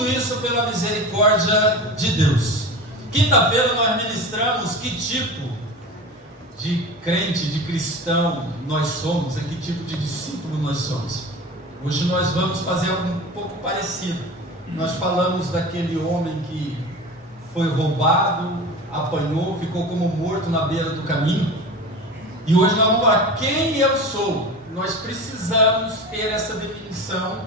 tudo isso pela misericórdia de Deus. Quinta-feira nós ministramos que tipo de crente, de cristão nós somos, que tipo de discípulo nós somos. Hoje nós vamos fazer algo um pouco parecido. Nós falamos daquele homem que foi roubado, apanhou, ficou como morto na beira do caminho. E hoje nós vamos falar quem eu sou. Nós precisamos ter essa definição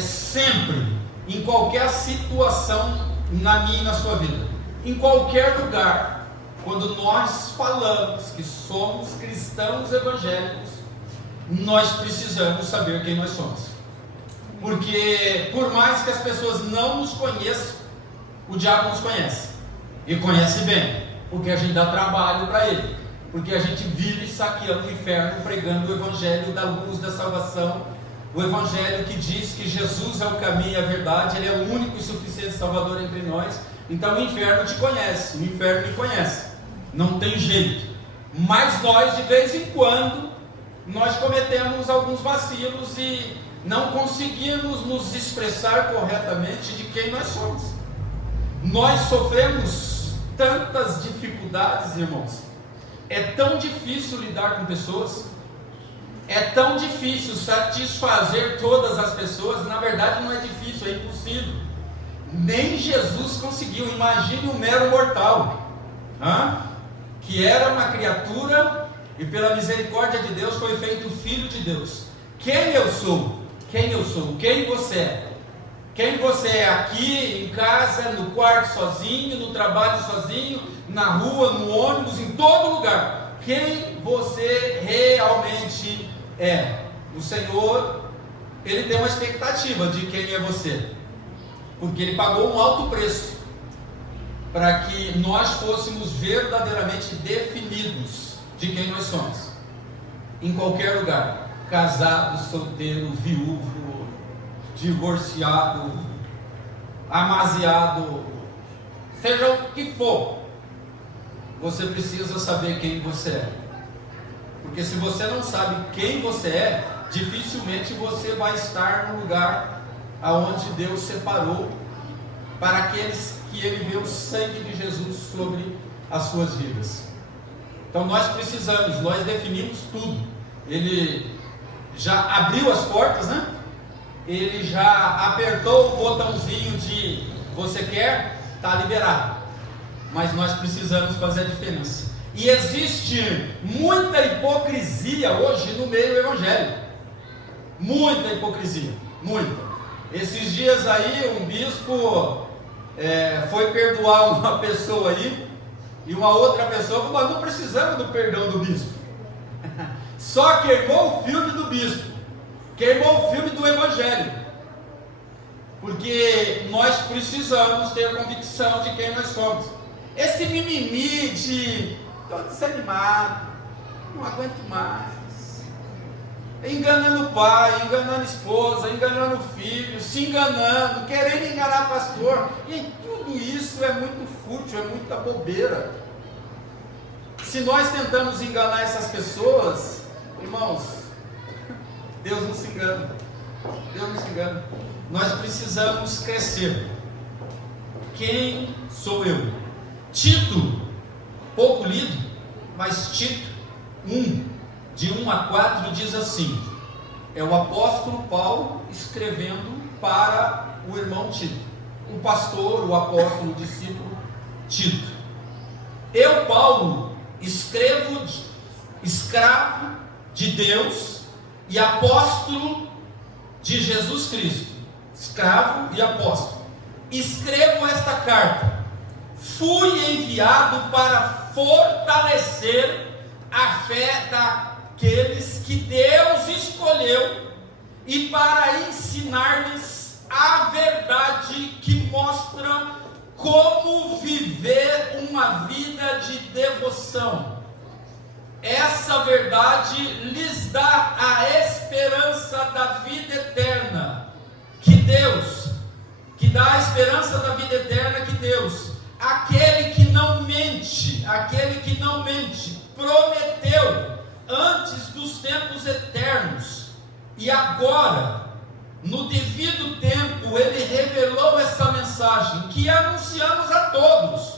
sempre, em qualquer situação na minha e na sua vida, em qualquer lugar. Quando nós falamos que somos cristãos evangélicos, nós precisamos saber quem nós somos. Porque por mais que as pessoas não nos conheçam, o diabo nos conhece. E conhece bem, porque a gente dá trabalho para ele. Porque a gente vive saqueando o inferno, pregando o evangelho da luz, da salvação. O evangelho que diz que Jesus é o caminho e a verdade, ele é o único e suficiente salvador entre nós. Então o inferno te conhece, o inferno me conhece. Não tem jeito. Mas nós, de vez em quando, nós cometemos alguns vacilos e não conseguimos nos expressar corretamente de quem nós somos. Nós sofremos tantas dificuldades, irmãos. É tão difícil lidar com pessoas. É tão difícil satisfazer todas as pessoas. Na verdade não é difícil, é impossível. Nem Jesus conseguiu. Imagine um mero mortal, que era uma criatura e pela misericórdia de Deus foi feito filho de Deus. Quem eu sou? Quem eu sou? Quem você é? Quem você é aqui, em casa, no quarto sozinho, no trabalho sozinho, na rua, no ônibus, em todo lugar. Quem você realmente é? O Senhor, Ele tem uma expectativa de quem é você, porque Ele pagou um alto preço para que nós fôssemos verdadeiramente definidos de quem nós somos, em qualquer lugar, casado, solteiro, viúvo, divorciado, amaziado, seja o que for, você precisa saber quem você é, porque se você não sabe quem você é, dificilmente você vai estar no lugar aonde Deus separou para aqueles que Ele vê o sangue de Jesus sobre as suas vidas. Então nós precisamos, nós definimos tudo. Ele já abriu as portas, né? Ele já apertou o botãozinho de você quer, está liberado. Mas nós precisamos fazer a diferença. E existe muita hipocrisia hoje no meio evangélico. Muita hipocrisia, muita. Esses dias aí um bispo foi perdoar uma pessoa aí, e uma outra pessoa falou: nós não precisamos do perdão do bispo. Só queimou o filme do bispo, queimou o filme do evangelho, porque nós precisamos ter a convicção de quem nós somos. Esse mimimi de estou desanimado, não aguento mais, enganando o pai, enganando a esposa, enganando o filho, se enganando, querendo enganar o pastor, e tudo isso é muito fútil, é muita bobeira. Se nós tentamos enganar essas pessoas, irmãos, Deus não se engana. Deus não se engana. Nós precisamos crescer. Quem sou eu? Tito, pouco lido, mas Tito 1, de 1 a 4 diz assim, é o apóstolo Paulo escrevendo para o irmão Tito, o pastor, o apóstolo, o discípulo Tito. Eu, Paulo, escravo de Deus e apóstolo de Jesus Cristo, escravo e apóstolo, escrevo esta carta, fui enviado para fortalecer a fé daqueles que Deus escolheu e para ensinar-lhes a verdade que mostra como viver uma vida de devoção. Essa verdade lhes dá a esperança da vida eterna que Deus, que dá a esperança da vida eterna que Deus, aquele que não mente, prometeu antes dos tempos eternos, e agora, no devido tempo, Ele revelou essa mensagem que anunciamos a todos,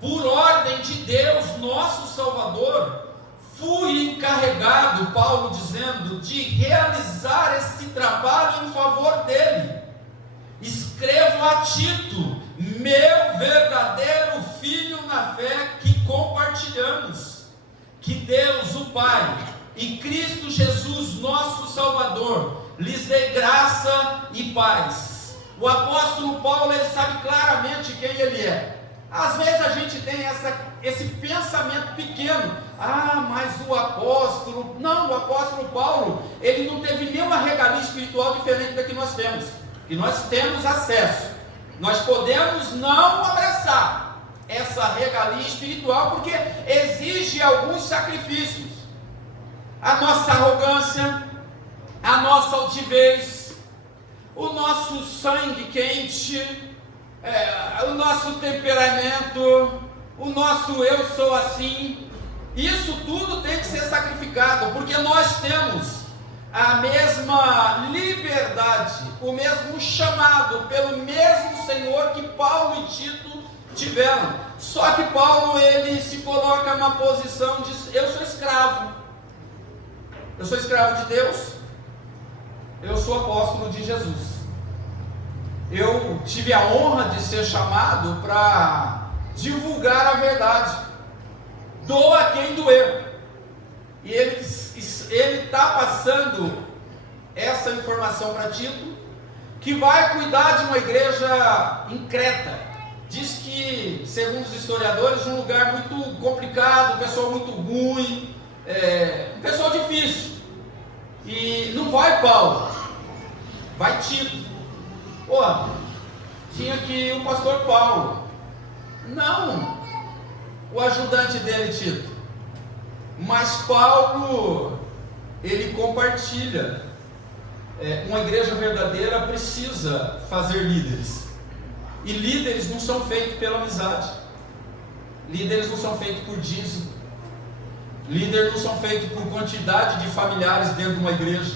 por ordem de Deus, nosso Salvador, fui encarregado, Paulo dizendo, de realizar esse trabalho em favor dele. Escrevo a Tito, meu verdadeiro filho na fé, que compartilhamos. Que Deus, o Pai, e Cristo Jesus, nosso Salvador, lhes dê graça e paz. O apóstolo Paulo, ele sabe claramente quem ele é. Às vezes a gente tem esse pensamento pequeno: mas o apóstolo... Não, o apóstolo Paulo, ele não teve nenhuma regalia espiritual diferente da que nós temos. Que nós temos acesso. Nós podemos não abraçar essa regalia espiritual, porque exige alguns sacrifícios. A nossa arrogância, a nossa altivez, o nosso sangue quente, o nosso temperamento, o nosso eu sou assim, isso tudo tem que ser sacrificado, porque nós temos a mesma liberdade, o mesmo chamado pelo mesmo Senhor que Paulo e Tito tiveram. Só que Paulo, ele se coloca na posição de: eu sou escravo de Deus, eu sou apóstolo de Jesus. Eu tive a honra de ser chamado para divulgar a verdade, doa quem doer. E ele está passando essa informação para Tito, que vai cuidar de uma igreja em Creta. Diz que, segundo os historiadores, um lugar muito complicado, um pessoal muito ruim, um pessoal difícil. E não vai Paulo, vai Tito. Tinha que ir o pastor Paulo, não o ajudante dele, Tito. Mas Paulo, ele compartilha. Uma igreja verdadeira precisa fazer líderes. E líderes não são feitos pela amizade. Líderes não são feitos por dízimo. Líderes não são feitos por quantidade de familiares dentro de uma igreja.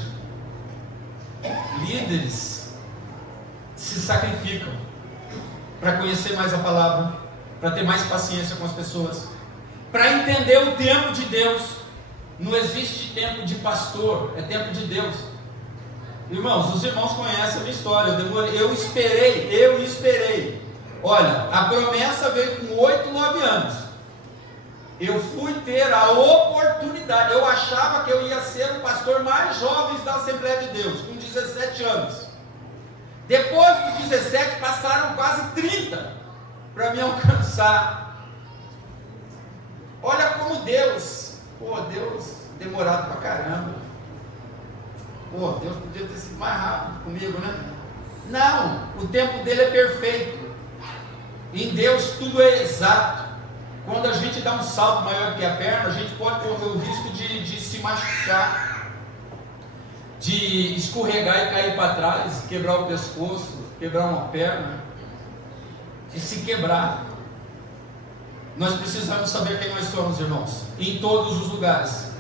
Líderes se sacrificam para conhecer mais a palavra, para ter mais paciência com as pessoas, para entender o tempo de Deus. Não existe tempo de pastor, é tempo de Deus. Irmãos, os irmãos conhecem a minha história. Eu esperei. Olha, a promessa veio com 8, 9 anos. Eu fui ter a oportunidade. Eu achava que eu ia ser o pastor mais jovem da Assembleia de Deus, com 17 anos. Depois dos 17, passaram quase 30 para me alcançar. Olha como Deus demorado pra caramba. Deus podia ter sido mais rápido comigo, né? Não, o tempo dele é perfeito. Em Deus tudo é exato. Quando a gente dá um salto maior que a perna, a gente pode correr o risco de se machucar, de escorregar e cair para trás, quebrar o pescoço, quebrar uma perna, de se quebrar. Nós precisamos saber quem nós somos, irmãos, em todos os lugares.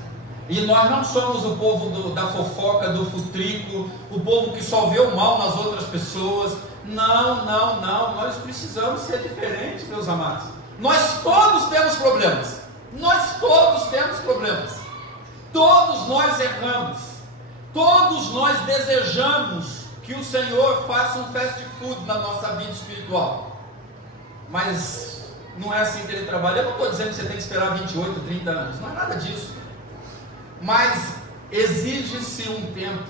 E nós não somos o povo da fofoca, do futrico, o povo que só vê o mal nas outras pessoas. Não, nós precisamos ser diferentes, meus amados. Nós todos temos problemas. Todos nós erramos. Todos nós desejamos que o Senhor faça um fast food na nossa vida espiritual. Mas não é assim que Ele trabalha. Eu não estou dizendo que você tem que esperar 28, 30 anos. Não é nada disso. Mas exige-se um tempo.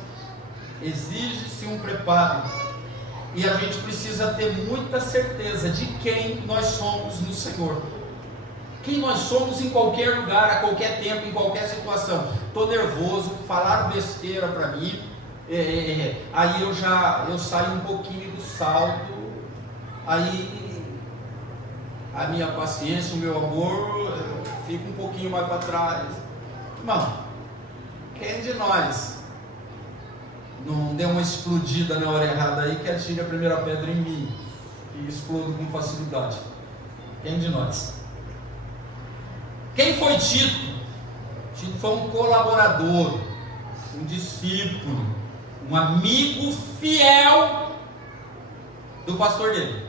Exige-se um preparo. E a gente precisa ter muita certeza de quem nós somos no Senhor. Quem nós somos em qualquer lugar, a qualquer tempo, em qualquer situação. Estou nervoso, falaram besteira para mim, aí eu saio um pouquinho do saldo, aí a minha paciência, o meu amor, fica um pouquinho mais para trás. Irmão, quem de nós não deu uma explodida na hora errada aí, que atire a primeira pedra em mim e explodo com facilidade? Quem de nós? Quem foi Tito? Tito foi um colaborador, um discípulo, um amigo fiel do pastor dele.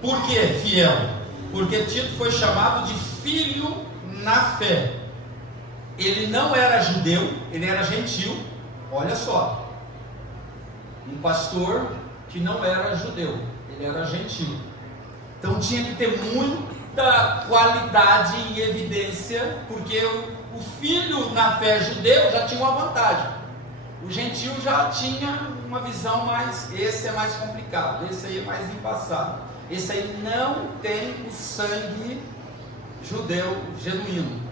Por que fiel? Porque Tito foi chamado de filho na fé. Ele não era judeu, ele era gentil. Olha só, um pastor que não era judeu, ele era gentil. Então tinha que ter muita qualidade e evidência, porque o filho na fé judeu já tinha uma vantagem. O gentil já tinha uma visão mais, esse é mais complicado, esse aí é mais embaçado, esse aí não tem o sangue judeu genuíno.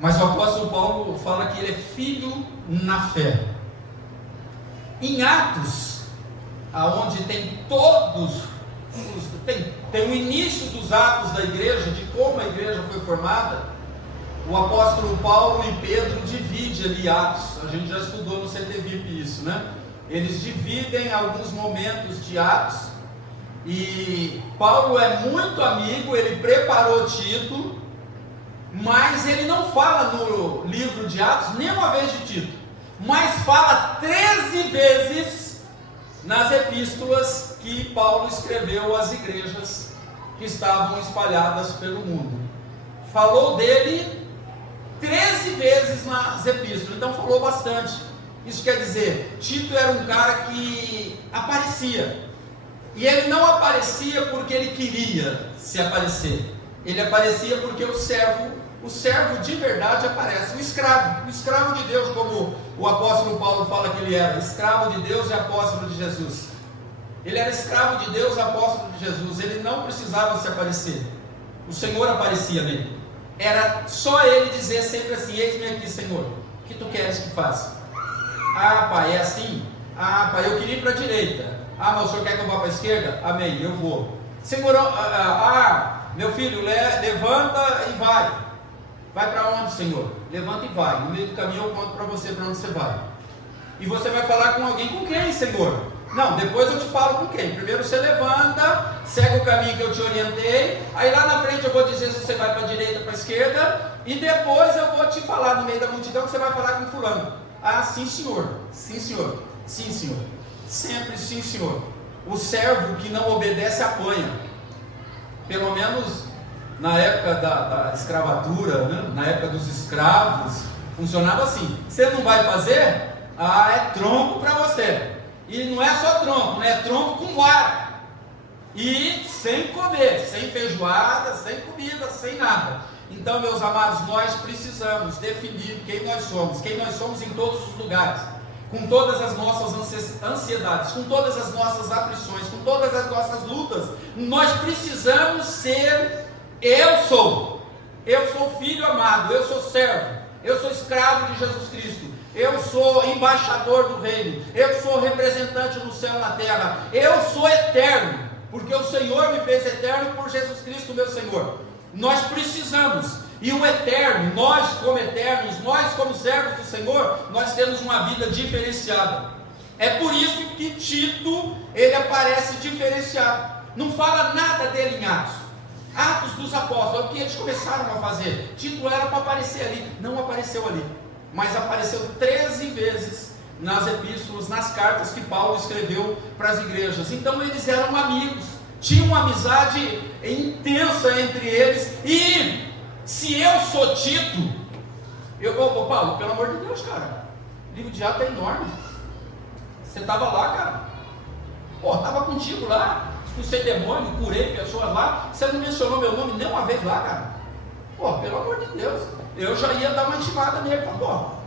Mas o apóstolo Paulo fala que ele é filho na fé. Em Atos, aonde tem tem o início dos atos da igreja, de como a igreja foi formada, o apóstolo Paulo e Pedro dividem ali Atos. A gente já estudou no CTVIP isso, né? Eles dividem alguns momentos de Atos, e Paulo é muito amigo, ele preparou Tito, mas ele não fala no livro de Atos nenhuma vez de Tito, mas fala 13 vezes nas epístolas que Paulo escreveu às igrejas que estavam espalhadas pelo mundo. Falou dele 13 vezes nas epístolas, então falou bastante. Isso quer dizer, Tito era um cara que aparecia, e ele não aparecia porque ele queria se aparecer, ele aparecia porque o servo de verdade aparece, o escravo de Deus, como o apóstolo Paulo fala que ele era, escravo de Deus e apóstolo de Jesus. Ele era escravo de Deus, apóstolo de Jesus, ele não precisava se aparecer, o Senhor aparecia nele. Era só ele dizer sempre assim: eis-me aqui, Senhor, o que tu queres que faça? Ah, pai, é assim? Ah, pai, eu queria ir para a direita. Ah, mas o senhor quer que eu vá para a esquerda? Amém, eu vou. Senhor, meu filho, levanta e vai. Vai para onde, Senhor? Levanta e vai. No meio do caminho eu conto para você para onde você vai. E você vai falar com alguém. Com quem, Senhor? Não, depois eu te falo com quem. Primeiro você levanta, segue o caminho que eu te orientei. Aí lá na frente eu vou dizer se você vai para a direita ou para a esquerda. E depois eu vou te falar no meio da multidão que você vai falar com fulano. Ah, sim, senhor. Sim, senhor. Sim, senhor. Sempre sim, senhor. O servo que não obedece apanha. Pelo menos na época da escravatura, né? Na época dos escravos, funcionava assim: você não vai fazer? Ah, é tronco para você. E não é só tronco, né? É tronco com vara. E sem comer, sem feijoada, sem comida, sem nada. Então, meus amados, nós precisamos definir quem nós somos em todos os lugares, com todas as nossas ansiedades, com todas as nossas aflições, com todas as nossas lutas. Nós precisamos ser: eu sou filho amado, eu sou servo, eu sou escravo de Jesus Cristo, eu sou embaixador do reino, eu sou representante do céu na terra, eu sou eterno, porque o Senhor me fez eterno por Jesus Cristo, meu Senhor. Nós precisamos, e o eterno, nós como eternos, nós como servos do Senhor, nós temos uma vida diferenciada. É por isso que Tito, ele aparece diferenciado. Não fala nada dele em Atos dos Apóstolos, é o que eles começaram a fazer. Tito era para aparecer ali, não apareceu ali, mas apareceu 13 vezes nas epístolas, nas cartas que Paulo escreveu para as igrejas. Então eles eram amigos, tinha uma amizade intensa entre eles. E se eu sou Tito, Paulo, pelo amor de Deus, cara, o livro de Atos é enorme, você estava lá, cara, estava contigo lá, expulsei demônio, curei pessoas lá, você não mencionou meu nome nem uma vez lá, cara, pelo amor de Deus, eu já ia dar uma intimada nele,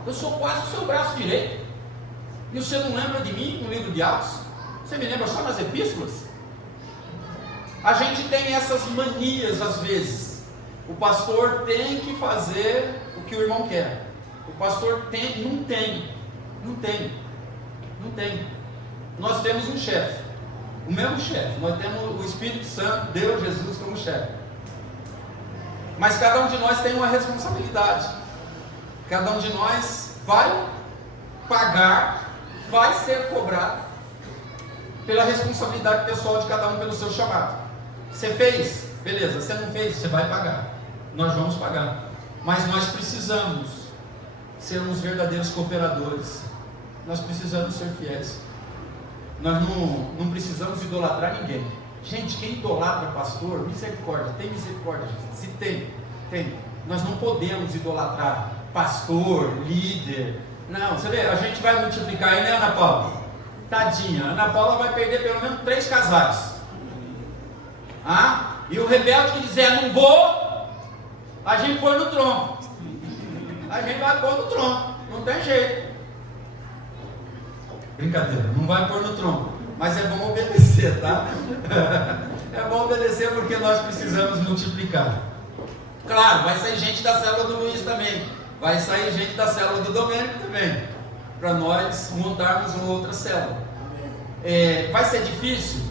eu sou quase o seu braço direito, e você não lembra de mim no livro de Atos? Você me lembra só nas epístolas? A gente tem essas manias às vezes. O pastor tem que fazer o que o irmão quer. O pastor não tem. Nós temos um chefe, o mesmo chefe. Nós temos o Espírito Santo, Deus, Jesus como chefe. Mas cada um de nós tem uma responsabilidade. Cada um de nós vai pagar, vai ser cobrado pela responsabilidade pessoal de cada um, pelo seu chamado. Você fez? Beleza. Você não fez? Você vai pagar. Nós vamos pagar. Mas nós precisamos sermos verdadeiros cooperadores. Nós precisamos ser fiéis. Nós não precisamos idolatrar ninguém. Gente, quem idolatra pastor, misericórdia, tem misericórdia, gente. Se tem. Nós não podemos idolatrar pastor, líder. Não, você vê, a gente vai multiplicar aí, né, Ana Paula? Tadinha, a Ana Paula vai perder pelo menos 3 casais. E o rebelde que dizer não vou, a gente põe no tronco. A gente vai pôr no tronco, não tem jeito. Brincadeira, não vai pôr no tronco, mas é bom obedecer, tá? É bom obedecer porque nós precisamos multiplicar. Claro, vai sair gente da célula do Luiz também, vai sair gente da célula do Domênico também, para nós montarmos uma outra célula. Vai ser difícil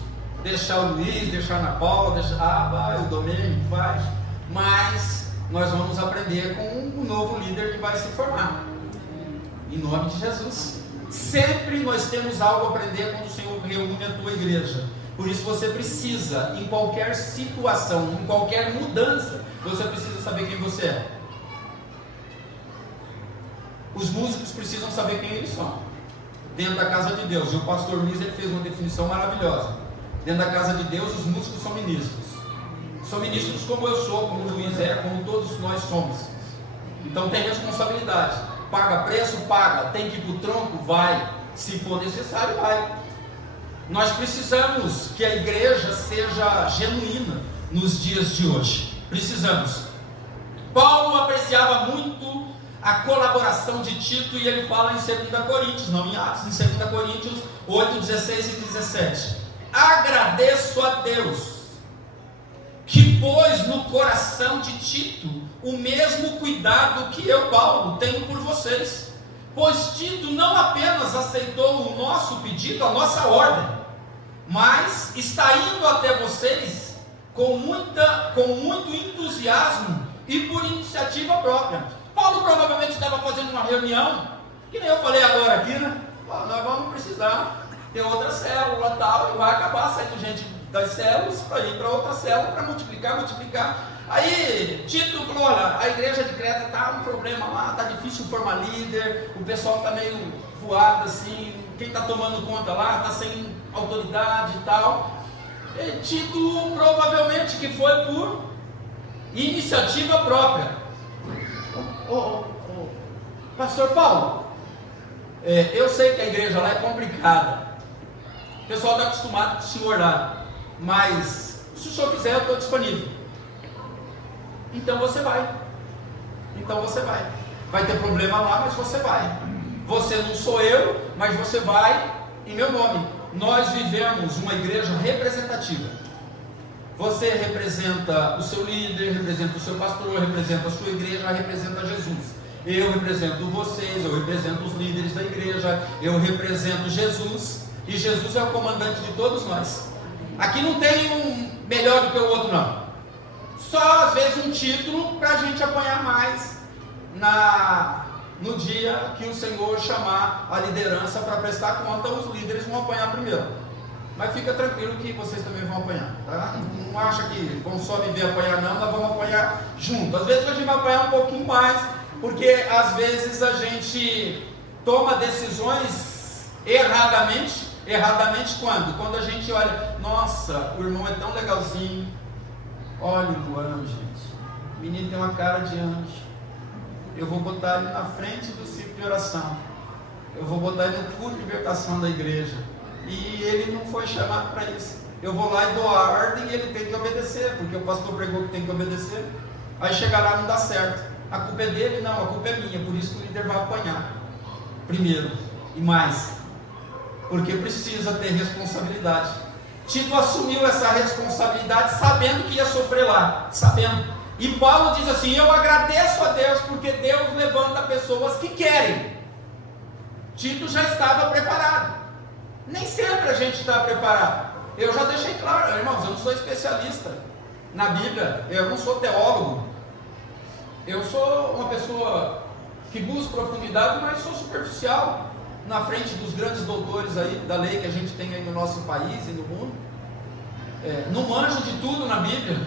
deixar o Luiz, deixar a Ana Paula, vai, o Domênico vai, mas nós vamos aprender com um novo líder que vai se formar, em nome de Jesus. Sempre nós temos algo a aprender quando o Senhor reúne a tua igreja. Por isso você precisa, em qualquer situação, em qualquer mudança, você precisa saber quem você é. Os músicos precisam saber quem eles são dentro da casa de Deus. E o pastor Luiz, ele fez uma definição maravilhosa. Dentro da casa de Deus, os músicos são ministros. São ministros como eu sou, como o Luiz é, como todos nós somos. Então tem responsabilidade. Paga preço, paga. Tem que ir para o tronco, vai. Se for necessário, vai. Nós precisamos que a igreja seja genuína nos dias de hoje. Precisamos. Paulo apreciava muito a colaboração de Tito, e ele fala em 2 Coríntios, não em Atos, em 2 Coríntios 8, 16 e 17. Agradeço a Deus que pôs no coração de Tito o mesmo cuidado que eu, Paulo, tenho por vocês. Pois Tito não apenas aceitou o nosso pedido, a nossa ordem, mas está indo até vocês com muito entusiasmo e por iniciativa própria. Paulo provavelmente estava fazendo uma reunião, que nem eu falei agora aqui, né? Nós vamos precisar ter outra célula e tal, e vai acabar saindo gente das células para ir para outra célula, para multiplicar. Aí Tito falou: olha, a igreja de Creta está um problema lá, está difícil formar líder, o pessoal está meio voado assim, quem está tomando conta lá está sem autoridade e tal. E Tito provavelmente que foi por iniciativa própria. Pastor Paulo, eu sei que a igreja lá é complicada, o pessoal está acostumado com o senhor lá, mas se o senhor quiser eu estou disponível. Então você vai. Vai ter problema lá, mas você vai. Você não sou eu, mas você vai em meu nome. Nós vivemos uma igreja representativa. Você representa o seu líder, representa o seu pastor, representa a sua igreja, representa Jesus. Eu represento vocês, eu represento os líderes da igreja, eu represento Jesus, e Jesus é o comandante de todos nós. Aqui não tem um melhor do que o outro, não. Só às vezes um título para a gente apanhar mais no dia que o Senhor chamar a liderança para prestar conta. Os líderes vão apanhar primeiro, mas fica tranquilo que vocês também vão apanhar, tá? Não acha que vão só me ver apanhar, não, nós vamos apanhar junto. Às vezes a gente vai apanhar um pouquinho mais, porque às vezes a gente toma decisões erradamente quando? Quando a gente olha, nossa, o irmão é tão legalzinho, olha o anjo, gente, o menino tem uma cara de anjo, eu vou botar ele na frente do ciclo de oração, eu vou botar ele no culto de libertação da igreja, e ele não foi chamado para isso. Eu vou lá e dou a ordem e ele tem que obedecer, porque o pastor pregou que tem que obedecer. Aí chega lá e não dá certo. A culpa é dele? Não, a culpa é minha. Por isso que o líder vai apanhar primeiro e mais, porque precisa ter responsabilidade. Tito assumiu essa responsabilidade sabendo que ia sofrer lá, sabendo. E Paulo diz assim: eu agradeço a Deus porque Deus levanta pessoas que querem. Tito já estava preparado. Nem sempre a gente está preparado. Eu já deixei claro, irmãos, eu não sou especialista na Bíblia, eu não sou teólogo, eu sou uma pessoa que busca profundidade, mas sou superficial na frente dos grandes doutores aí da lei que a gente tem aí no nosso país e no mundo. Não manjo de tudo na Bíblia.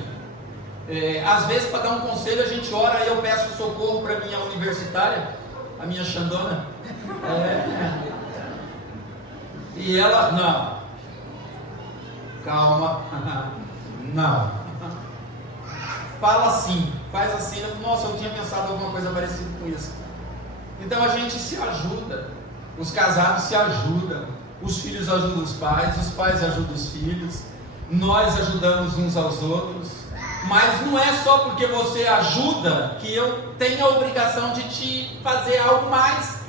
Às vezes, para dar um conselho, a gente ora e eu peço socorro para a minha universitária, a minha Xandona. E ela, não. calma, não. Fala assim, faz assim. Nossa, eu tinha pensado alguma coisa parecida com isso. Então a gente se ajuda, os casados se ajudam, os filhos ajudam os pais ajudam os filhos, nós ajudamos uns aos outros. Mas não é só porque você ajuda que eu tenho a obrigação de te fazer algo mais.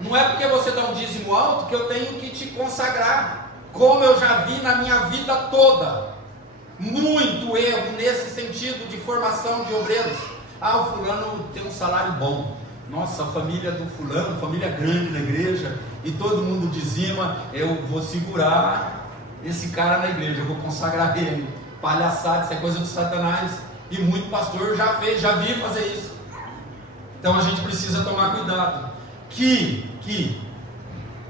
Não é porque você dá um dízimo alto que eu tenho que te consagrar, como eu já vi na minha vida toda. Muito erro nesse sentido de formação de obreiros. O fulano tem um salário bom. Nossa, a família do fulano, família grande na igreja, e todo mundo dizima, eu vou segurar esse cara na igreja, eu vou consagrar ele. Palhaçada, isso é coisa do Satanás. E muito pastor já vi fazer isso. Então a gente precisa tomar cuidado. Que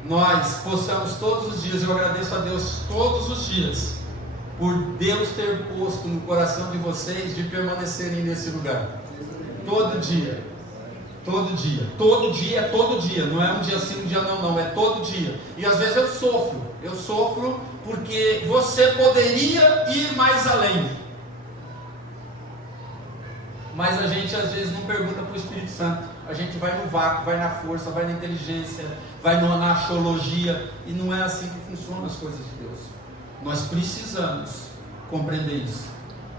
nós possamos todos os dias, eu agradeço a Deus todos os dias, por Deus ter posto no coração de vocês de permanecerem nesse lugar. Todo dia. Todo dia. Todo dia é todo dia. Não é um dia sim, um dia não. É todo dia. E às vezes eu sofro. Eu sofro porque você poderia ir mais além. Mas a gente às vezes não pergunta para o Espírito Santo. A gente vai no vácuo, vai na força, vai na inteligência, vai na axiologia. E não é assim que funcionam as coisas de Deus. Nós precisamos compreender isso.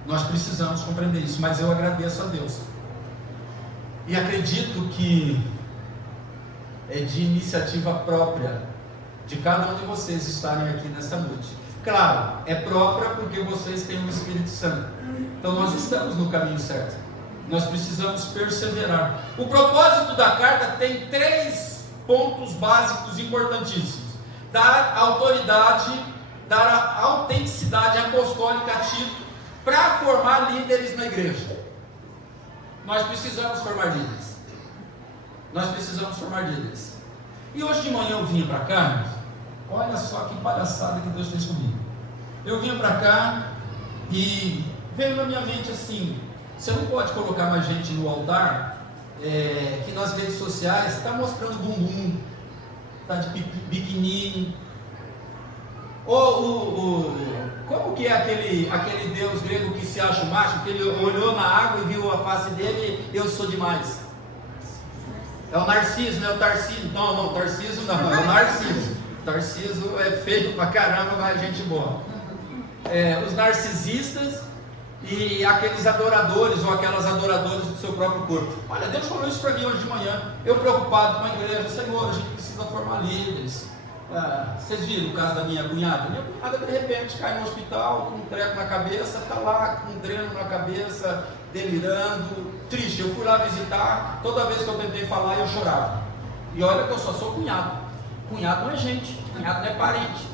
Nós precisamos compreender isso. Mas eu agradeço a Deus. E acredito que é de iniciativa própria de cada um de vocês estarem aqui nessa noite. Claro, é própria porque vocês têm o Espírito Santo. Então nós estamos no caminho certo. Nós precisamos perseverar. O propósito da carta tem 3 pontos básicos importantíssimos: dar autoridade, dar a autenticidade apostólica a Tito para formar líderes na igreja. Nós precisamos formar líderes. Nós precisamos formar líderes. E hoje de manhã eu vinha para cá. Olha só que palhaçada que Deus fez comigo. Eu vinha para cá e veio na minha mente assim: você não pode colocar mais gente no altar que nas redes sociais está mostrando bumbum, está de biquíni. Como que é aquele deus grego que se acha macho, que ele olhou na água e viu a face dele, eu sou demais? É o Narciso, não é o Tarciso? Não, Tarciso não, é o Narciso. Tarciso é feio pra caramba, mas é gente boa. Os narcisistas e aqueles adoradores ou aquelas adoradoras do seu próprio corpo. Olha, Deus falou isso para mim hoje de manhã. Eu preocupado com a igreja: Senhor, a gente precisa formar líderes. Vocês viram o caso da minha cunhada? Minha cunhada de repente cai no hospital com um treco na cabeça, está lá com um dreno na cabeça, delirando, triste. Eu fui lá visitar, toda vez que eu tentei falar eu chorava. E olha que eu só sou cunhado. Cunhado não é gente, cunhado não é parente.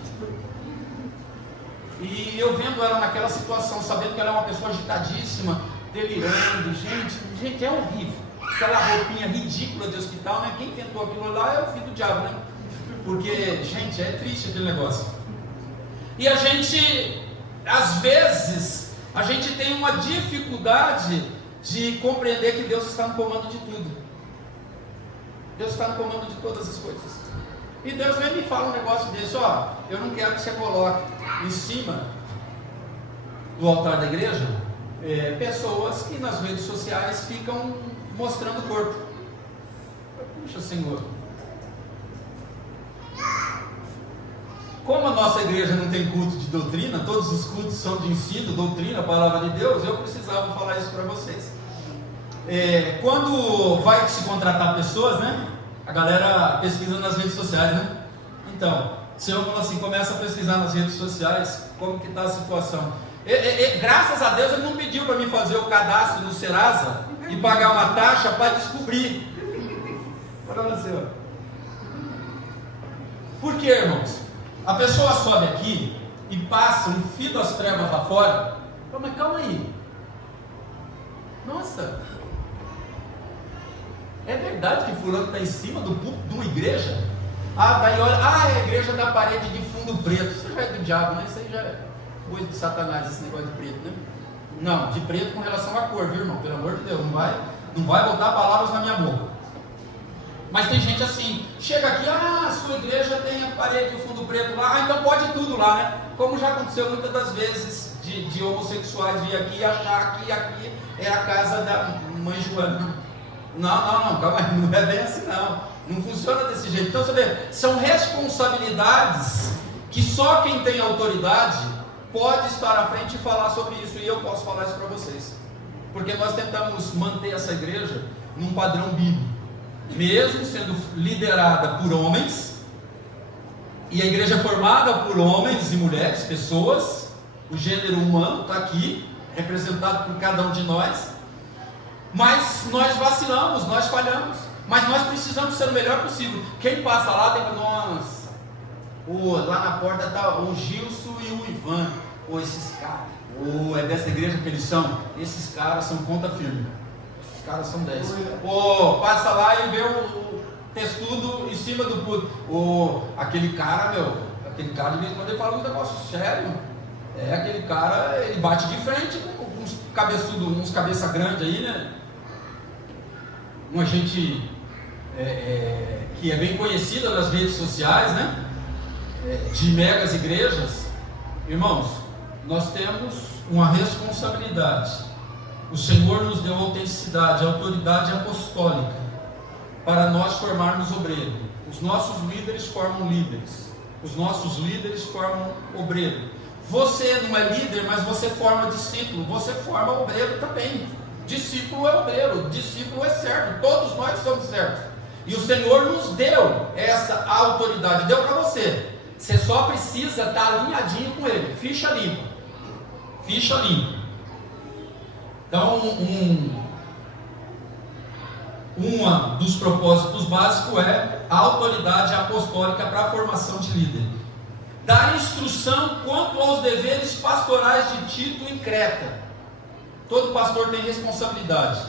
E eu vendo ela naquela situação, sabendo que ela é uma pessoa agitadíssima, delirando, gente, é horrível. Aquela roupinha ridícula de hospital, né? Quem tentou aquilo lá é o filho do diabo, né? Porque, gente, é triste aquele negócio. E a gente, às vezes, a gente tem uma dificuldade de compreender que Deus está no comando de tudo. Deus está no comando de todas as coisas. E Deus vem e me fala um negócio desse: eu não quero que você coloque em cima do altar da igreja pessoas que nas redes sociais ficam mostrando o corpo. Puxa, Senhor, como a nossa igreja não tem culto de doutrina, todos os cultos são de ensino, doutrina, palavra de Deus, eu precisava falar isso para vocês. Quando vai se contratar pessoas, né? A galera pesquisa nas redes sociais, né? Então, o Senhor falou assim: começa a pesquisar nas redes sociais como que está a situação. Graças a Deus ele não pediu para mim fazer o cadastro no Serasa e pagar uma taxa para descobrir. Olha lá, Senhor. Por quê, irmãos? A pessoa sobe aqui e passa um fio das trevas lá fora. Mas calma aí. Nossa, é verdade que fulano está em cima do púlpito de uma igreja? Daí olha, é a igreja da parede de fundo preto. Isso já é do diabo, né? Isso aí já é coisa de Satanás, esse negócio de preto, né? Não, de preto com relação à cor, viu, irmão? Pelo amor de Deus, não vai botar palavras na minha boca. Mas tem gente assim, chega aqui: a sua igreja tem a parede, o fundo preto lá, então pode tudo lá, né? Como já aconteceu muitas das vezes de homossexuais vir aqui e achar que aqui é a casa da mãe Joana. Não, calma aí, não é bem assim não. Não funciona desse jeito. Então, você vê, são responsabilidades que só quem tem autoridade pode estar à frente e falar sobre isso, e eu posso falar isso para vocês. Porque nós tentamos manter essa igreja num padrão bíblico, mesmo sendo liderada por homens, e a igreja é formada por homens e mulheres, pessoas, o gênero humano está aqui, representado por cada um de nós, mas nós vacilamos, nós falhamos, mas nós precisamos ser o melhor possível. Quem passa lá tem que, nossa, lá na porta está o Gilson e o Ivan, esses caras, é dessa igreja que eles são, esses caras são ponta firme, esses caras são 10, passa lá e vê o textudo em cima do puto, aquele cara, de vez em quando ele fala um negócio sério, aquele cara, ele bate de frente com uns cabeçudos, uns cabeça grande aí, né? Uma gente que é bem conhecida nas redes sociais, né? De megas igrejas. Irmãos, nós temos uma responsabilidade. O Senhor nos deu autenticidade, autoridade apostólica para nós formarmos obreiro. Os nossos líderes formam líderes, os nossos líderes formam obreiro. Você não é líder, mas você forma discípulo, você forma obreiro também. Discípulo é obreiro, discípulo é servo, todos nós somos servos. E o Senhor nos deu essa autoridade, deu para você. Você só precisa estar alinhadinho com Ele, ficha limpa. Ficha limpa. Então, um dos propósitos básicos é a autoridade apostólica para a formação de líder. Dar instrução quanto aos deveres pastorais de Tito em Creta. Todo pastor tem responsabilidade,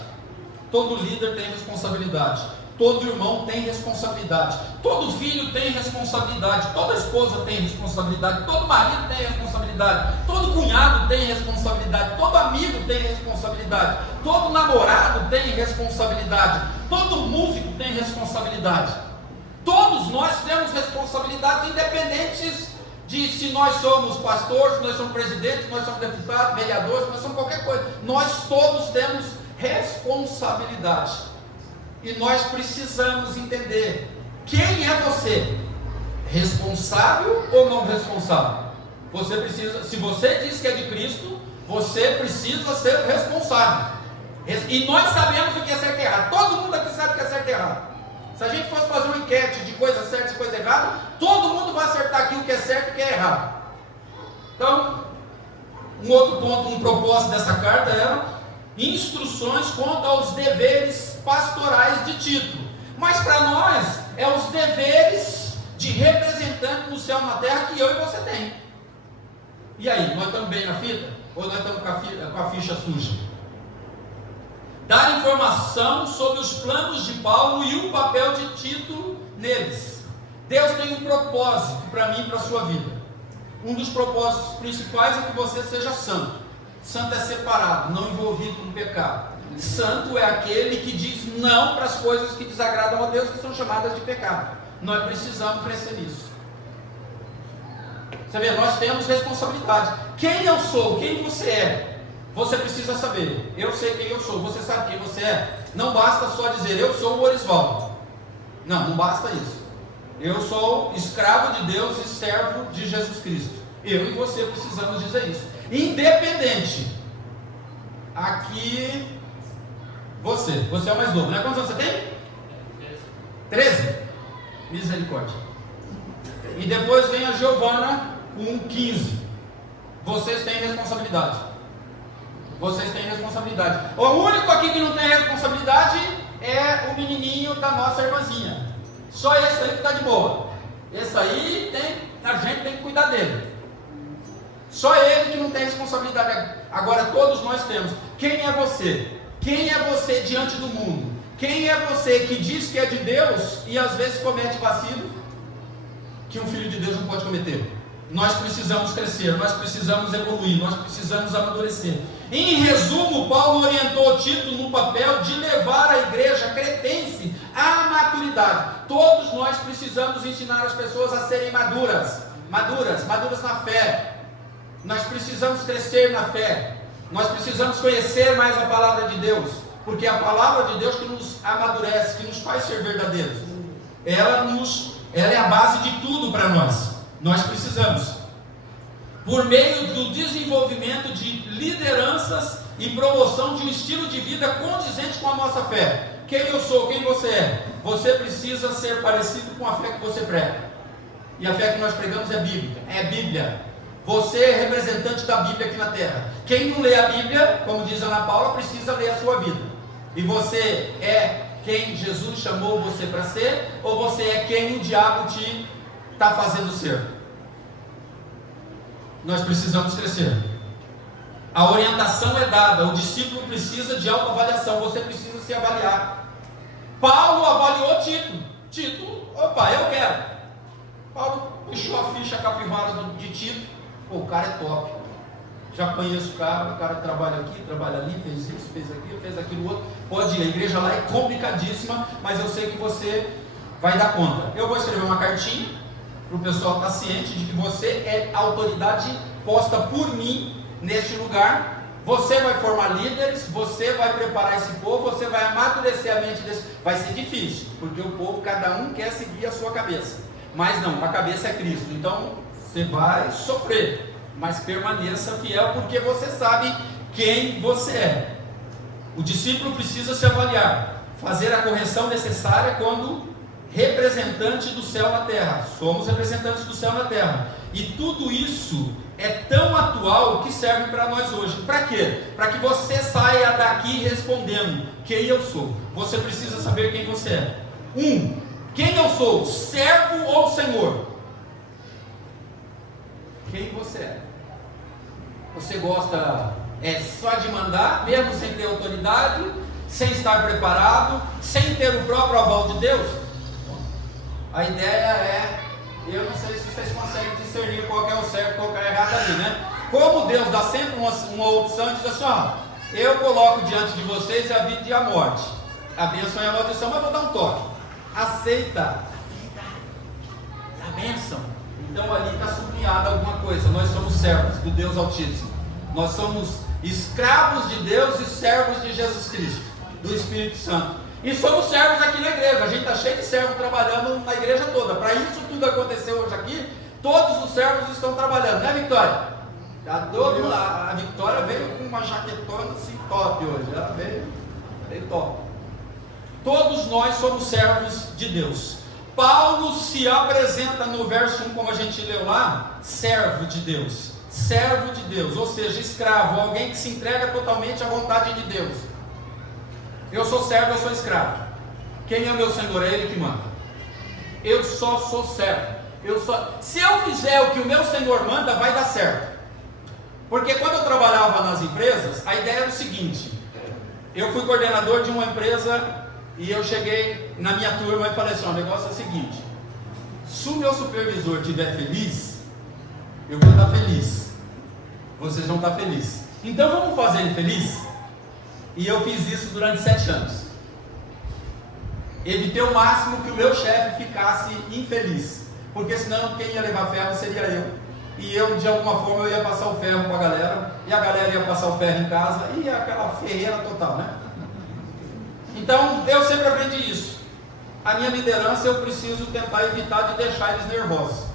todo líder tem responsabilidade, todo irmão tem responsabilidade, todo filho tem responsabilidade, toda esposa tem responsabilidade, todo marido tem responsabilidade, todo cunhado tem responsabilidade, todo amigo tem responsabilidade, todo namorado tem responsabilidade, todo músico tem responsabilidade. Todos nós temos responsabilidades, independentes de se nós somos pastores, se nós somos presidentes, se nós somos deputados, vereadores, se nós somos qualquer coisa. Nós todos temos responsabilidade. E nós precisamos entender quem é você, responsável ou não responsável. Você precisa, se você diz que é de Cristo, você precisa ser responsável. E nós sabemos o que é certo e errado. Todo mundo aqui sabe o que é certo e errado. Se a gente fosse fazer uma enquete de coisa certa e coisa errada, todo mundo vai acertar aqui o que é certo e o que é errado. Então, um outro ponto, um propósito dessa carta era instruções quanto aos deveres pastorais de Tito. Mas para nós, é os deveres de representante no céu e na terra que eu e você tem. E aí, nós estamos bem na fita? Ou nós estamos com a ficha suja? Dar informação sobre os planos de Paulo e o papel de Tito neles. Deus tem um propósito para mim e para a sua vida. Um dos propósitos principais é que você seja santo. Santo é separado, não envolvido no pecado. Santo é aquele que diz não para as coisas que desagradam a Deus, que são chamadas de pecado. Nós precisamos crescer nisso. Você vê, nós temos responsabilidade. Quem eu sou, quem você é, você precisa saber. Eu sei quem eu sou, você sabe quem você é. Não basta só dizer, eu sou o Orisvaldo. Não basta isso. Eu sou escravo de Deus e servo de Jesus Cristo. Eu e você precisamos dizer isso. Independente. Aqui, você é o mais novo, né? Quantos anos você tem? 13? Misericórdia. E depois vem a Giovana com 15. Vocês têm responsabilidade. Vocês têm responsabilidade. O único aqui que não tem responsabilidade é o menininho da nossa irmãzinha. Só esse aí que está de boa. Esse aí a gente tem que cuidar dele. Só ele que não tem responsabilidade. Agora todos nós temos. Quem é você? Quem é você diante do mundo? Quem é você que diz que é de Deus e às vezes comete vacilo que um filho de Deus não pode cometer? Nós precisamos crescer, nós precisamos evoluir, nós precisamos amadurecer. Em resumo, Paulo orientou Tito no papel de levar a igreja cretense à maturidade. Todos nós precisamos ensinar as pessoas a serem maduras na fé. Nós precisamos crescer na fé. Nós precisamos conhecer mais a palavra de Deus, porque é a palavra de Deus que nos amadurece, que nos faz ser verdadeiros. Ela é a base de tudo para nós. Nós precisamos, por meio do desenvolvimento de lideranças e promoção de um estilo de vida condizente com a nossa fé. Quem eu sou, quem você é? Você precisa ser parecido com a fé que você prega. E a fé que nós pregamos é bíblica, é Bíblia. Você é representante da Bíblia aqui na terra. Quem não lê a Bíblia, como diz Ana Paula, precisa ler a sua vida. E você é quem Jesus chamou você para ser, ou você é quem o diabo te está fazendo ser? Nós precisamos crescer. A orientação é dada, o discípulo precisa de autoavaliação, você precisa se avaliar. Paulo avaliou Tito, opa, eu quero. Paulo puxou a ficha capivara de Tito. Pô, o cara é top. Já conheço o cara trabalha aqui, trabalha ali, fez isso, fez aquilo, fez aquilo outro. Pode ir, a igreja lá é complicadíssima, mas eu sei que você vai dar conta. Eu vou escrever uma cartinha para o pessoal estar ciente de que você é autoridade posta por mim neste lugar. Você vai formar líderes, você vai preparar esse povo, você vai amadurecer a mente desse. Vai ser difícil, porque o povo, cada um quer seguir a sua cabeça. Mas não, a cabeça é Cristo. Então você vai sofrer, mas permaneça fiel, porque você sabe quem você é. O discípulo precisa se avaliar, fazer a correção necessária quando representante do céu na terra. Somos representantes do céu na terra. E tudo isso é tão atual que serve para nós hoje. Para quê? Para que você saia daqui respondendo quem eu sou. Você precisa saber quem você é. Quem eu sou? Servo ou senhor? Quem você é? Você gosta só de mandar, mesmo sem ter autoridade, sem estar preparado, sem ter o próprio aval de Deus? A ideia é, eu não sei se vocês conseguem discernir qual é o certo e qual é o errado ali, né? Como Deus dá sempre uma opção e diz assim, eu coloco diante de vocês a vida e a morte, a bênção e a maldição, mas vou dar um toque. Aceita a bênção. Então ali está sublinhada alguma coisa. Nós somos servos do Deus Altíssimo. Nós somos escravos de Deus e servos de Jesus Cristo, do Espírito Santo. E somos servos aqui na igreja. A gente está cheio de servos trabalhando na igreja toda. Para isso tudo aconteceu hoje aqui, todos os servos estão trabalhando, né, Vitória? A Vitória veio com uma jaquetona assim top hoje. Ela veio top. Todos nós somos servos de Deus. Paulo se apresenta no verso 1, como a gente leu lá, servo de Deus. Servo de Deus, ou seja, escravo, alguém que se entrega totalmente à vontade de Deus. Eu sou servo, eu sou escravo. Quem é o meu Senhor? É Ele que manda. Eu só sou servo. Se eu fizer o que o meu Senhor manda, vai dar certo. Porque quando eu trabalhava nas empresas, a ideia era o seguinte: eu fui coordenador de uma empresa e eu cheguei na minha turma e falei assim, o negócio é o seguinte: se o meu supervisor estiver feliz, eu vou estar feliz, vocês vão estar felizes, então vamos fazer ele feliz? E eu fiz isso durante 7 anos. Evitei o máximo que o meu chefe ficasse infeliz, porque senão quem ia levar ferro seria eu. E eu, de alguma forma, eu ia passar o ferro para a galera, e a galera ia passar o ferro em casa, e aquela ferreira total, né? Então, eu sempre aprendi isso. A minha liderança, eu preciso tentar evitar de deixar eles nervosos.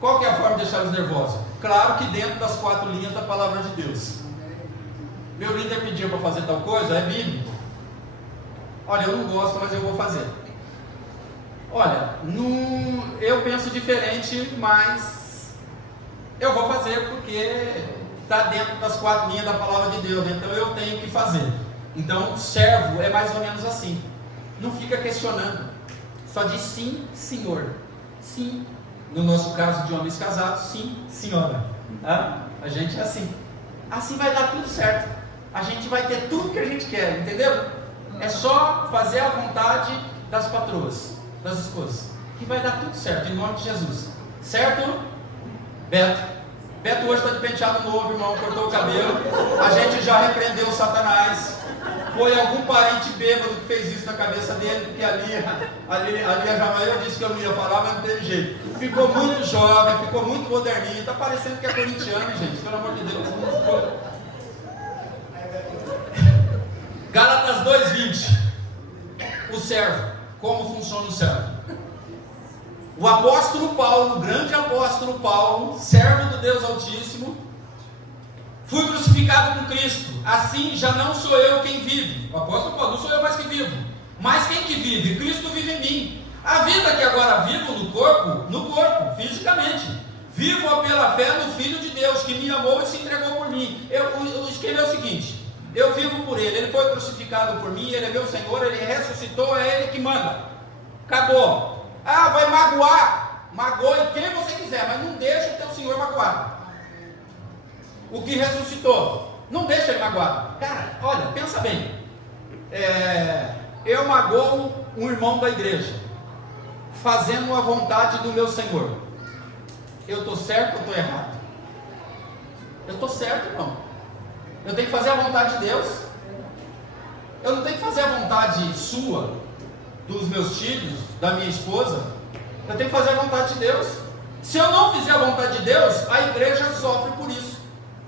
Qual que é a forma de deixar eles nervosos? Claro que dentro das 4 linhas da palavra de Deus. Meu líder pediu para fazer tal coisa, é bíblico. Olha, eu não gosto, mas eu vou fazer. Olha, eu penso diferente, mas eu vou fazer porque está dentro das 4 linhas da palavra de Deus, então eu tenho que fazer. Então, servo é mais ou menos assim. Não fica questionando. Só diz sim, senhor. Sim. No nosso caso de homens casados, sim, senhora. A gente é assim. Assim vai dar tudo certo. A gente vai ter tudo que a gente quer, entendeu? É só fazer a vontade das patroas, das esposas, que vai dar tudo certo, em nome de Jesus. Certo? Beto? Beto hoje está de penteado novo, irmão, cortou o cabelo. A gente já repreendeu o Satanás. Foi algum parente bêbado que fez isso na cabeça dele, porque a Lia Jamael disse que eu não ia falar, mas não teve jeito. Ficou muito jovem, ficou muito moderninho. Está parecendo que é corintiano, gente, pelo amor de Deus. Gálatas 2:20. O servo. Como funciona o servo? O apóstolo Paulo, o grande apóstolo Paulo, servo do Deus Altíssimo, fui crucificado com Cristo, assim já não sou eu quem vive. O apóstolo Paulo, não sou eu mais que vivo, mas quem que vive? Cristo vive em mim. A vida que agora vivo no corpo, fisicamente, vivo pela fé no Filho de Deus, que me amou e se entregou por mim. O esquema é o seguinte: eu vivo por Ele foi crucificado por mim, Ele é meu Senhor, Ele ressuscitou, é Ele que manda. Acabou. Ah, vai magoar. Magoe quem você quiser, mas não deixa o teu Senhor magoado. O que ressuscitou, não deixa ele magoado. Cara, olha, pensa bem. Eu magoo um irmão da igreja, fazendo a vontade do meu Senhor. Eu estou certo ou estou errado? Eu estou certo, irmão. Eu tenho que fazer a vontade de Deus. Eu não tenho que fazer a vontade sua, dos meus filhos, da minha esposa. Eu tenho que fazer a vontade de Deus. Se eu não fizer a vontade de Deus, a igreja sofre por isso.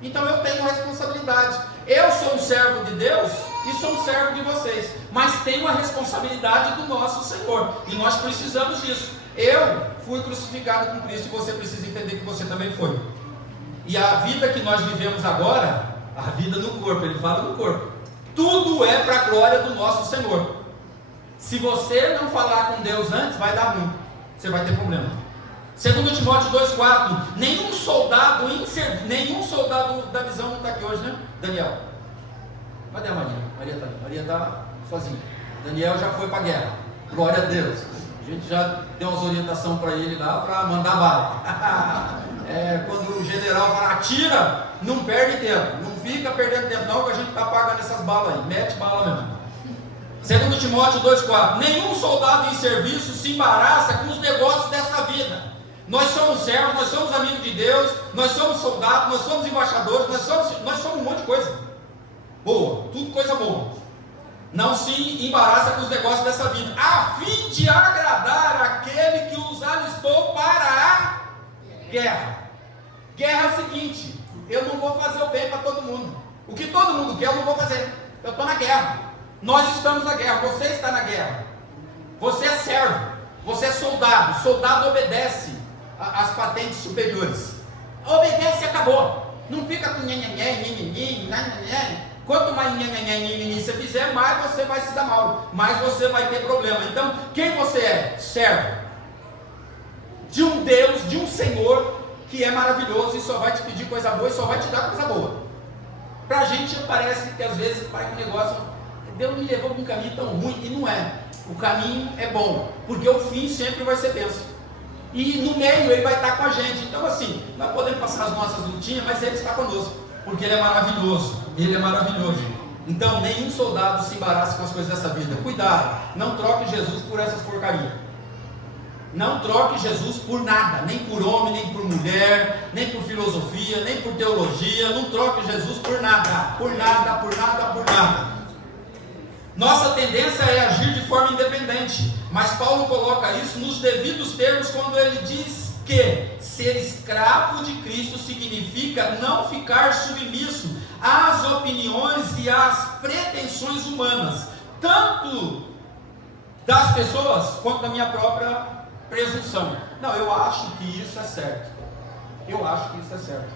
Então eu tenho responsabilidade. Eu sou um servo de Deus e sou um servo de vocês, mas tenho a responsabilidade do nosso Senhor, e nós precisamos disso. Eu fui crucificado com Cristo, e você precisa entender que você também foi. E a vida que nós vivemos agora, a vida no corpo, ele fala no corpo, tudo é para a glória do nosso Senhor. Se você não falar com Deus antes, vai dar ruim, você vai ter problema. 2 Timóteo 2,4. Nenhum soldado da visão não está aqui hoje, né? Daniel, cadê a Maria? Maria está ali, Maria está sozinha. Daniel já foi para a guerra, glória a Deus. A gente já deu umas orientações para ele lá, para mandar bala. Quando o general fala, atira, não perde tempo, não fica perdendo tempo não, que a gente está pagando essas balas aí, mete bala mesmo. 2 Timóteo 2,4. Nenhum soldado em serviço se embaraça com os negócios dessa vida. Nós somos servos, nós somos amigos de Deus, nós somos soldados, nós somos embaixadores, nós somos um monte de coisa boa, tudo coisa boa. Não se embaraça com os negócios dessa vida, a fim de agradar aquele que os alistou para a guerra. Guerra é o seguinte: eu não vou fazer o bem para todo mundo. O que todo mundo quer eu não vou fazer. Eu estou na guerra. Nós estamos na guerra, você está na guerra. Você é servo, você é soldado. Soldado obedece às patentes superiores. Obedece e acabou. Não fica com nhenhenhen. Quanto mais nhenhenhen você fizer, mais você vai se dar mal, mais você vai ter problema. Então, quem você é? Servo de um Deus, de um Senhor que é maravilhoso e só vai te pedir coisa boa e só vai te dar coisa boa. Para a gente parece que às vezes vai com o negócio, Deus me levou para um caminho tão ruim, e não é. O caminho é bom, porque o fim sempre vai ser bênção. E no meio ele vai estar com a gente. Então assim, nós podemos passar as nossas lutinhas, mas ele está conosco, porque ele é maravilhoso. Ele é maravilhoso. Então nenhum soldado se embaraça com as coisas dessa vida. Cuidado, não troque Jesus por essas porcarias. Não troque Jesus por nada, nem por homem, nem por mulher, nem por filosofia, nem por teologia. Não troque Jesus por nada, por nada, por nada, por nada. Nossa tendência é agir de forma independente, mas Paulo coloca isso nos devidos termos quando ele diz que ser escravo de Cristo significa não ficar submisso às opiniões e às pretensões humanas, tanto das pessoas quanto da minha própria presunção. Não, eu acho que isso é certo. Eu acho que isso é certo.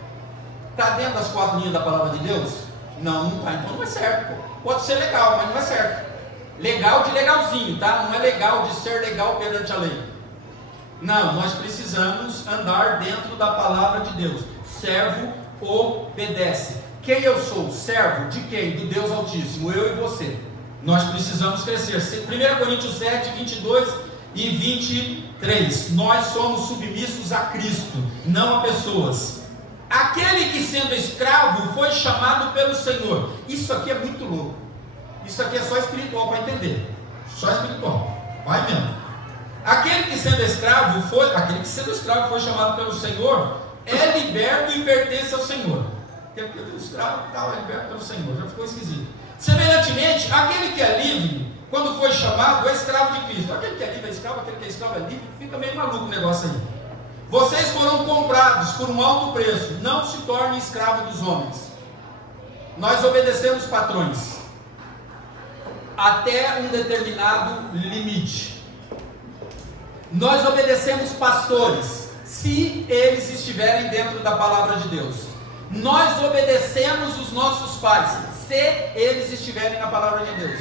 Está dentro das 4 linhas da palavra de Deus? Não, não está. Então não é certo. Pode ser legal, mas não é certo. Legal de legalzinho, tá? Não é legal de ser legal perante a lei. Não, nós precisamos andar dentro da palavra de Deus. Servo obedece. Quem eu sou? Servo de quem? Do Deus Altíssimo, eu e você. Nós precisamos crescer. 1 Coríntios 7, 22 e 23. Nós somos submissos a Cristo, não a pessoas. Aquele que sendo escravo foi chamado pelo Senhor. Isso aqui é muito louco. Isso aqui é só espiritual para entender. Só espiritual. Vai mesmo. Aquele que sendo escravo foi chamado pelo Senhor é liberto e pertence ao Senhor. Porque o escravo tal é liberto pelo Senhor, já ficou esquisito. Semelhantemente, aquele que é livre, quando foi chamado, é escravo de Cristo. Aquele que é livre é escravo, aquele que é escravo é livre. Fica meio maluco o negócio aí. Vocês foram comprados por um alto preço. Não se torne escravo dos homens. Nós obedecemos patrões até um determinado limite. Nós obedecemos pastores se eles estiverem dentro da palavra de Deus. Nós obedecemos os nossos pais se eles estiverem na palavra de Deus.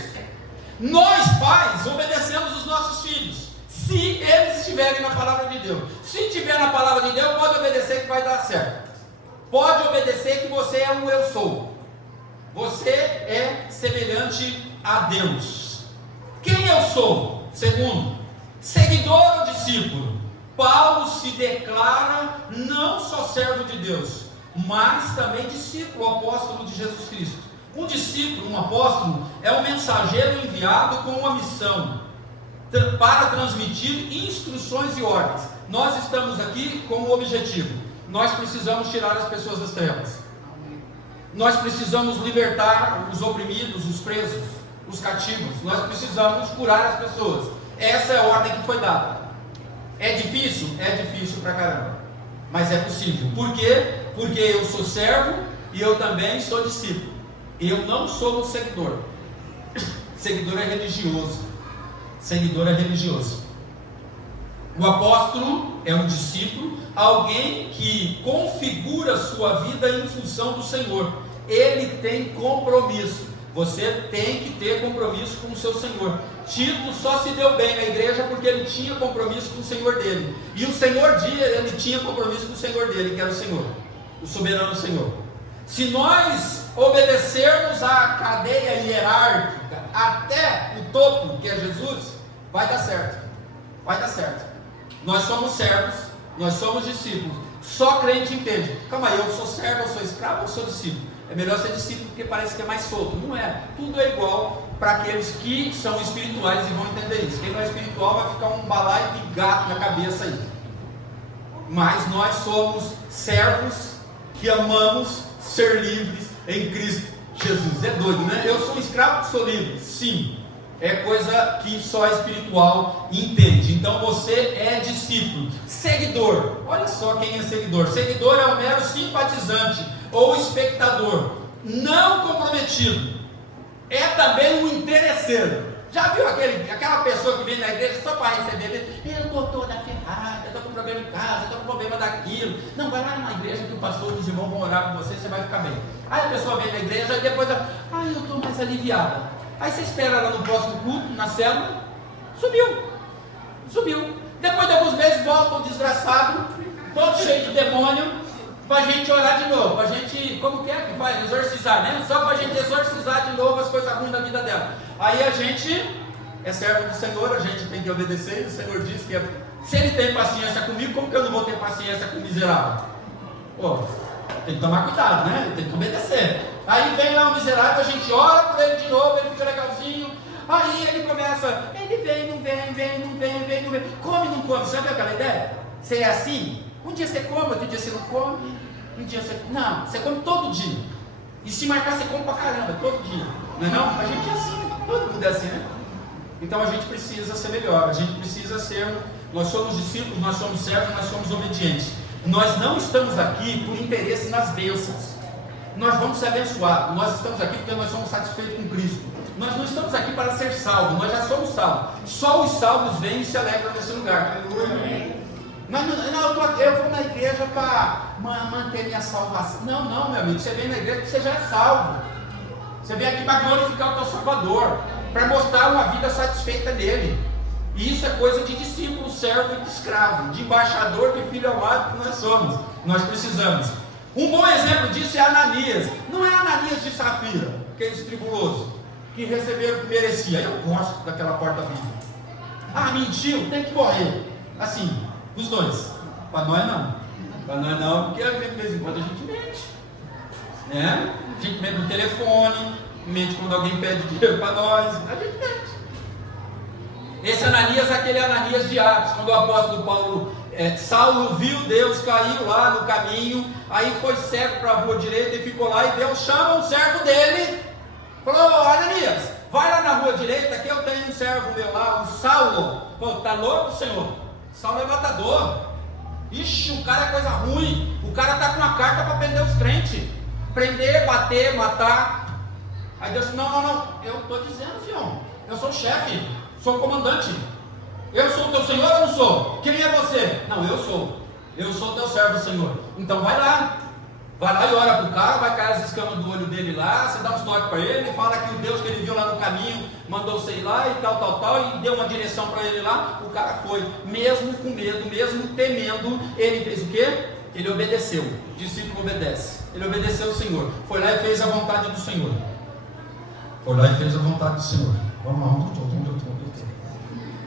Nós pais obedecemos os nossos filhos se eles estiverem na palavra de Deus. Se estiver na palavra de Deus, pode obedecer que vai dar certo. Pode obedecer que você é um eu sou. Você é semelhante a Deus. Quem eu sou? Segundo, seguidor ou discípulo? Paulo se declara não só servo de Deus, mas também discípulo, apóstolo de Jesus Cristo. Um discípulo, um apóstolo, é um mensageiro enviado com uma missão para transmitir instruções e ordens. Nós estamos aqui com um objetivo. Nós precisamos tirar as pessoas das trevas. Nós precisamos libertar os oprimidos, os presos, os cativos. Nós precisamos curar as pessoas. Essa é a ordem que foi dada. É difícil? É difícil pra caramba. Mas é possível. Por quê? Porque eu sou servo e eu também sou discípulo. Eu não sou um seguidor. Seguidor é religioso. Seguidor é religioso. O apóstolo é um discípulo, alguém que configura sua vida em função do Senhor. Ele tem compromisso. Você tem que ter compromisso com o seu Senhor. Tito só se deu bem na igreja porque ele tinha compromisso com o Senhor dele. E o Senhor ele tinha compromisso com o Senhor dele, que era o Senhor, o soberano Senhor. Se nós obedecermos a cadeia hierárquica até o topo, que é Jesus, vai dar certo. Vai dar certo. Nós somos servos, nós somos discípulos. Só crente entende. Calma aí, eu sou servo, eu sou escravo, eu sou discípulo. É melhor ser discípulo porque parece que é mais solto. Não é. Tudo é igual para aqueles que são espirituais e vão entender isso. Quem não é espiritual vai ficar um balaio de gato na cabeça aí. Mas nós somos servos que amamos ser livres em Cristo Jesus. É doido, né? Eu sou um escravo que sou livre. Sim. É coisa que só espiritual entende. Então você é discípulo. Seguidor. Olha só quem é seguidor. Seguidor é um mero simpatizante ou espectador, não comprometido. É também um interesseiro. Já viu aquela pessoa que vem na igreja só para receber? Eu estou toda ferrada, eu estou com problema em casa, eu estou com problema daquilo. Não, vai lá na igreja que o pastor e os irmãos vão orar por você, você vai ficar bem. Aí a pessoa vem na igreja e depois eu estou mais aliviada. Aí você espera ela no próximo culto, na célula, subiu. Depois de alguns meses volta o desgraçado, todo cheio de demônio, para a gente orar de novo, para a gente, como que é que vai? Exorcizar, né? Só para a gente exorcizar de novo as coisas ruins da vida dela. Aí a gente é servo do Senhor, a gente tem que obedecer, e o Senhor diz que se Ele tem paciência comigo, como que eu não vou ter paciência com o miserável? Pô, tem que tomar cuidado, né? Tem que obedecer. Aí vem lá o miserável, a gente ora por ele de novo, ele fica legalzinho. Aí ele começa, ele vem, não vem. Come, não come, sabe aquela ideia? Você é assim? Um dia você come, outro dia você não come. Um dia você... Não, você come todo dia. E se marcar, você come pra caramba, todo dia. Não é não? A gente é assim, todo mundo é assim, né? Então a gente precisa ser melhor, a gente precisa ser... Nós somos discípulos, nós somos servos, nós somos obedientes. Nós não estamos aqui por interesse nas bênçãos. Nós vamos ser abençoados. Nós estamos aqui porque nós somos satisfeitos com Cristo. Nós não estamos aqui para ser salvos, nós já somos salvos. Só os salvos vêm e se alegram nesse lugar. Eu vou na igreja para manter minha salvação. Não, meu amigo, você vem na igreja porque você já é salvo. Você vem aqui para glorificar o teu Salvador, para mostrar uma vida satisfeita nele. E isso é coisa de discípulo, servo e de escravo, de embaixador, de filho amado que nós somos. Nós precisamos. Um bom exemplo disso é Ananias. Não é Ananias de Safira, aqueles tribulosos que receberam o que merecia. Eu gosto daquela porta-vida. Mentiu, tem que morrer. Assim, os dois. Para nós não, porque de vez em quando a gente mente. Né? A gente mente no telefone, mente quando alguém pede dinheiro para nós. A gente mente. Esse Ananias é aquele Ananias de Atos, quando o apóstolo Paulo Saulo viu Deus, caiu lá no caminho, aí foi cego para a rua direita e ficou lá, e Deus chama um servo dele, falou: Ananias, vai lá na rua direita que eu tenho um servo meu lá, o Saulo. Pô, tá louco, Senhor? Saulo é matador. Ixi, o cara é coisa ruim, o cara tá com uma carta para prender os crentes, prender, bater, matar. Aí Deus disse: não, eu estou dizendo, filhão, eu sou o chefe, sou o comandante, eu sou o teu Senhor ou não sou? Quem é você? Não, eu sou o teu servo, Senhor. Então vai lá e ora para o cara, vai cair as escamas do olho dele lá, você dá uns toques para ele, fala que o Deus que ele viu lá no caminho mandou você ir lá e tal, e deu uma direção para ele lá. O cara foi, mesmo com medo, mesmo temendo, ele fez o quê? Ele obedeceu. O discípulo obedece, ele obedeceu o Senhor, foi lá e fez a vontade do Senhor. Vamos.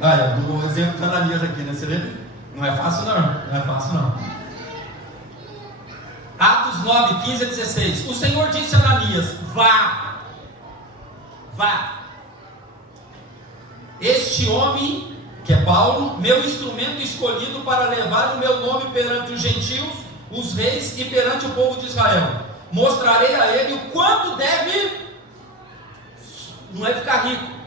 O exemplo de Ananias aqui, né? Você vê? Não é fácil não. Atos 9, 15 a 16. O Senhor disse a Ananias: vá. Este homem, que é Paulo, meu instrumento escolhido para levar o meu nome perante os gentios, os reis e perante o povo de Israel. Mostrarei a ele o quanto deve. Não é ficar rico.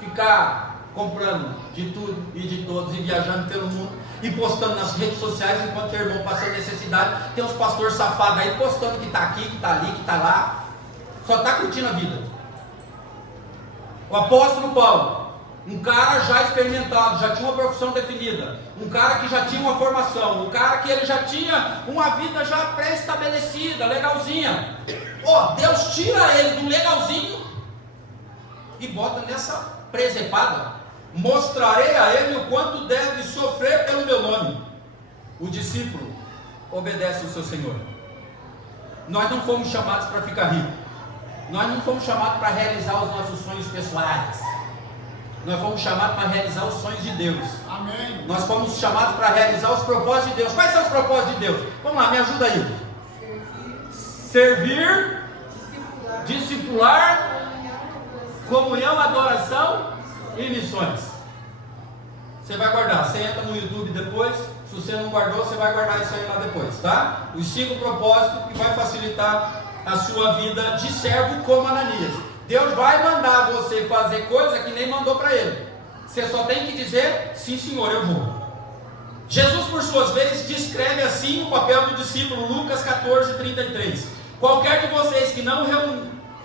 Ficar comprando de tudo e de todos e viajando pelo mundo e postando nas redes sociais enquanto teu irmão passando necessidade. Tem uns pastores safados aí postando que está aqui, que está ali, que está lá, só está curtindo a vida. O apóstolo Paulo, um cara já experimentado, já tinha uma profissão definida, um cara que já tinha uma formação, um cara que ele já tinha uma vida já pré-estabelecida, legalzinha. Deus tira ele do legalzinho e bota nessa presepada. Mostrarei a ele o quanto deve sofrer pelo meu nome. O discípulo obedece ao seu Senhor. Nós não fomos chamados para ficar ricos. Nós não fomos chamados para realizar os nossos sonhos pessoais. Nós fomos chamados para realizar os sonhos de Deus. Amém. Nós fomos chamados para realizar os propósitos de Deus. Quais são os propósitos de Deus? Vamos lá, me ajuda aí. Servir, discipular, comunhão, adoração e missões. Você vai guardar, você entra no YouTube depois. Se você não guardou, você vai guardar isso aí lá depois, tá? Os 5 propósitos que vai facilitar a sua vida de servo como Ananias. Deus vai mandar você fazer coisa que nem mandou para ele. Você só tem que dizer: sim, Senhor, eu vou. Jesus, por suas vezes, descreve assim o papel do discípulo. Lucas 14, 33. Qualquer de vocês que não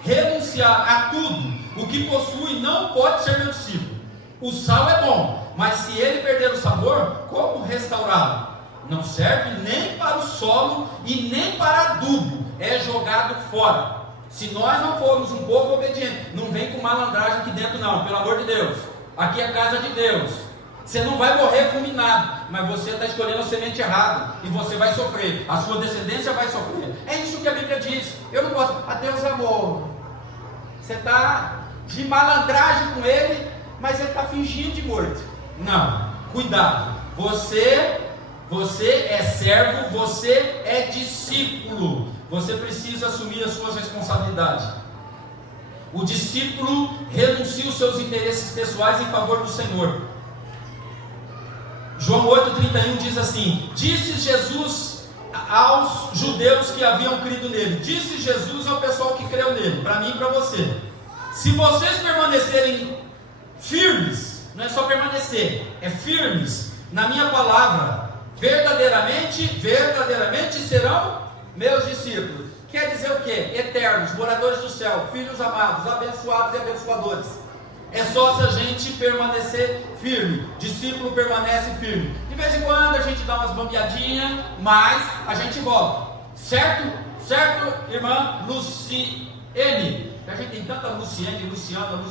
renunciar a tudo o que possui não pode ser meu discípulo. O sal é bom, mas se ele perder o sabor, como restaurá-lo? Não serve nem para o solo e nem para adubo, é jogado fora. Se nós não formos um povo obediente, não vem com malandragem aqui dentro não, pelo amor de Deus. Aqui é a casa de Deus. Você não vai morrer fulminado, mas você está escolhendo a semente errada e você vai sofrer, a sua descendência vai sofrer. É isso que a Bíblia diz. Eu não posso, Deus é amor. Você está de malandragem com ele, mas ele está fingindo de morto. Não, cuidado. Você é servo, você é discípulo. Você precisa assumir as suas responsabilidades. O discípulo renuncia os seus interesses pessoais em favor do Senhor. João 8,31 diz assim: disse Jesus aos judeus que haviam crido nele, disse Jesus ao pessoal que creu nele, para mim e para você: se vocês permanecerem firmes, não é só permanecer, é firmes na minha palavra, verdadeiramente serão meus discípulos. Quer dizer o quê? Eternos, moradores do céu, filhos amados, abençoados e abençoadores. É só se a gente permanecer firme. Discípulo permanece firme. De vez em quando a gente dá umas bambeadinhas, mas a gente volta. Certo? Certo, irmã Luciene? A gente tem tanta Luciene, Luciana,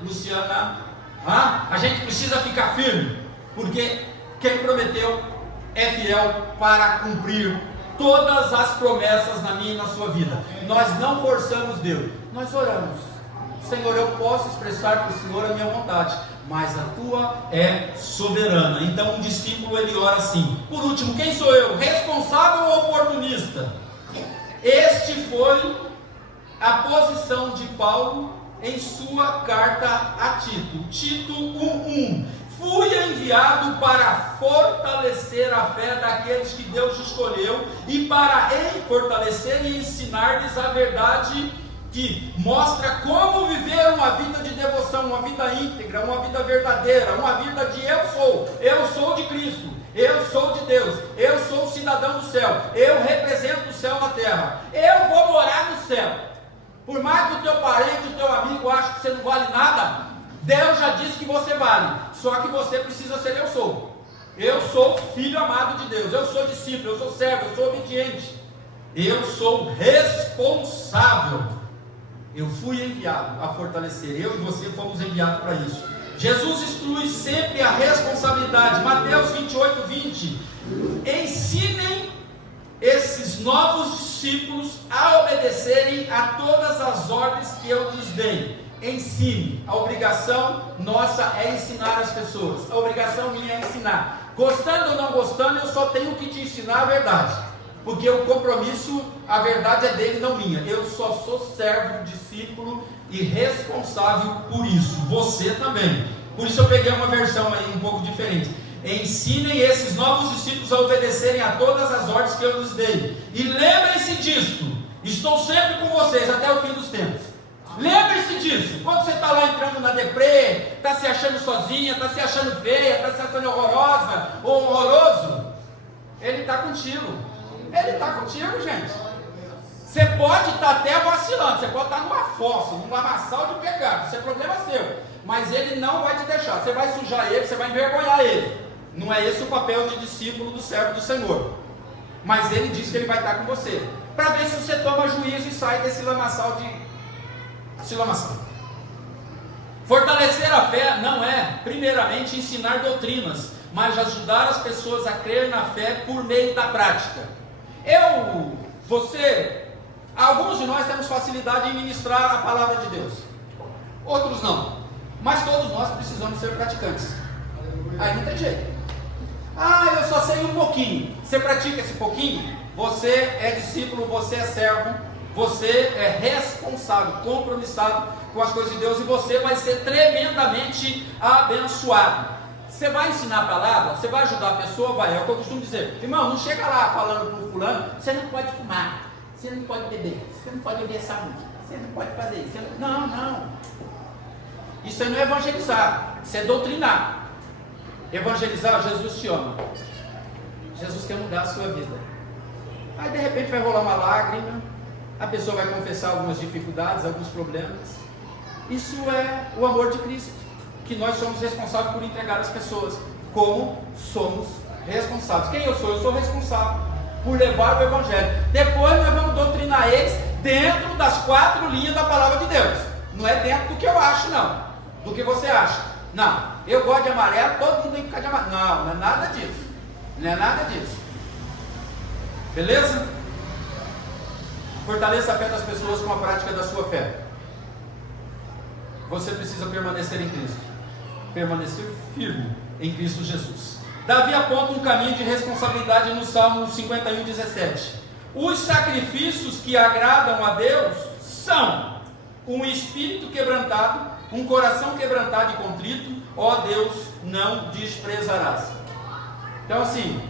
Luciana. A gente precisa ficar firme, porque quem prometeu é fiel para cumprir todas as promessas na minha e na sua vida. Nós não forçamos Deus, nós oramos. Senhor, eu posso expressar para o Senhor a minha vontade, mas a tua é soberana. Então um discípulo ele ora assim. Por último, quem sou eu? Responsável ou oportunista? Este foi a posição de Paulo em sua carta a Tito. Tito 1:1. fui enviado para fortalecer a fé daqueles que Deus escolheu e para fortalecer e ensinar-lhes a verdade que mostra como viver uma vida de devoção, uma vida íntegra, uma vida verdadeira, uma vida de eu sou de Cristo, eu sou de Deus, eu sou cidadão do céu, eu represento o céu na terra, eu vou morar no céu. Por mais que o teu parente, o teu amigo ache que você não vale nada, Deus já disse que você vale, só que você precisa ser eu sou filho amado de Deus, eu sou discípulo, eu sou servo, eu sou obediente, eu sou responsável, eu fui enviado a fortalecer, eu e você fomos enviados para isso. Jesus instrui sempre a responsabilidade. Mateus 28, 20, ensinem esses novos discípulos a obedecerem a todas as ordens que eu lhes dei. Ensine. A obrigação nossa é ensinar as pessoas. A obrigação minha é ensinar. Gostando ou não gostando, eu só tenho que te ensinar a verdade. Porque o compromisso, a verdade é dele, não minha. Eu só sou servo, discípulo e responsável por isso. Você também. Por isso eu peguei uma versão aí um pouco diferente. Ensinem esses novos discípulos a obedecerem a todas as ordens que eu lhes dei. E lembrem-se disto. Estou sempre com vocês até o fim dos tempos. Lembre-se disso. Quando você está lá entrando na deprê, está se achando sozinha, está se achando feia, está se achando horrorosa ou horroroso, Ele está contigo. Ele está contigo, gente. Você pode estar até vacilando, você pode estar numa fossa, num lamaçal de pecado, isso é problema seu. Mas Ele não vai te deixar. Você vai sujar Ele, você vai envergonhar Ele. Não é esse o papel de discípulo do servo do Senhor. Mas Ele diz que Ele vai estar com você, para ver se você toma juízo e sai desse lamaçal de Fortalecer a fé não é, primeiramente, ensinar doutrinas, mas ajudar as pessoas a crer na fé por meio da prática. Alguns de nós temos facilidade em ministrar a palavra de Deus, outros não, mas todos nós precisamos ser praticantes. Aí não tem jeito. Eu só sei um pouquinho. Você pratica esse pouquinho, você é discípulo, você é servo, você é responsável, compromissado com as coisas de Deus, e você vai ser tremendamente abençoado. Você vai ensinar a palavra, você vai ajudar a pessoa, vai. É o que eu costumo dizer, irmão, não chega lá falando para o fulano, você não pode fumar, você não pode beber, você não pode ouvir essa música, você não pode fazer isso. Não. Isso aí não é evangelizar, isso é doutrinar. Evangelizar, Jesus te ama. Jesus quer mudar a sua vida. Aí de repente vai rolar uma lágrima, a pessoa vai confessar algumas dificuldades, alguns problemas. Isso é o amor de Cristo, que nós somos responsáveis por entregar às pessoas. Como somos responsáveis? Quem eu sou? Eu sou responsável por levar o Evangelho. Depois nós vamos doutrinar eles dentro das 4 linhas da palavra de Deus. Não é dentro do que eu acho, não. Do que você acha. Não. Eu gosto de amarelo, todo mundo tem que ficar de amarelo. Não é nada disso. Não é nada disso. Beleza? Fortaleça a fé das pessoas com a prática da sua fé. Você precisa permanecer em Cristo. Permanecer firme em Cristo Jesus. Davi aponta um caminho de responsabilidade no Salmo 51, 17. Os sacrifícios que agradam a Deus são um espírito quebrantado, um coração quebrantado e contrito, ó Deus, não desprezarás. Então assim,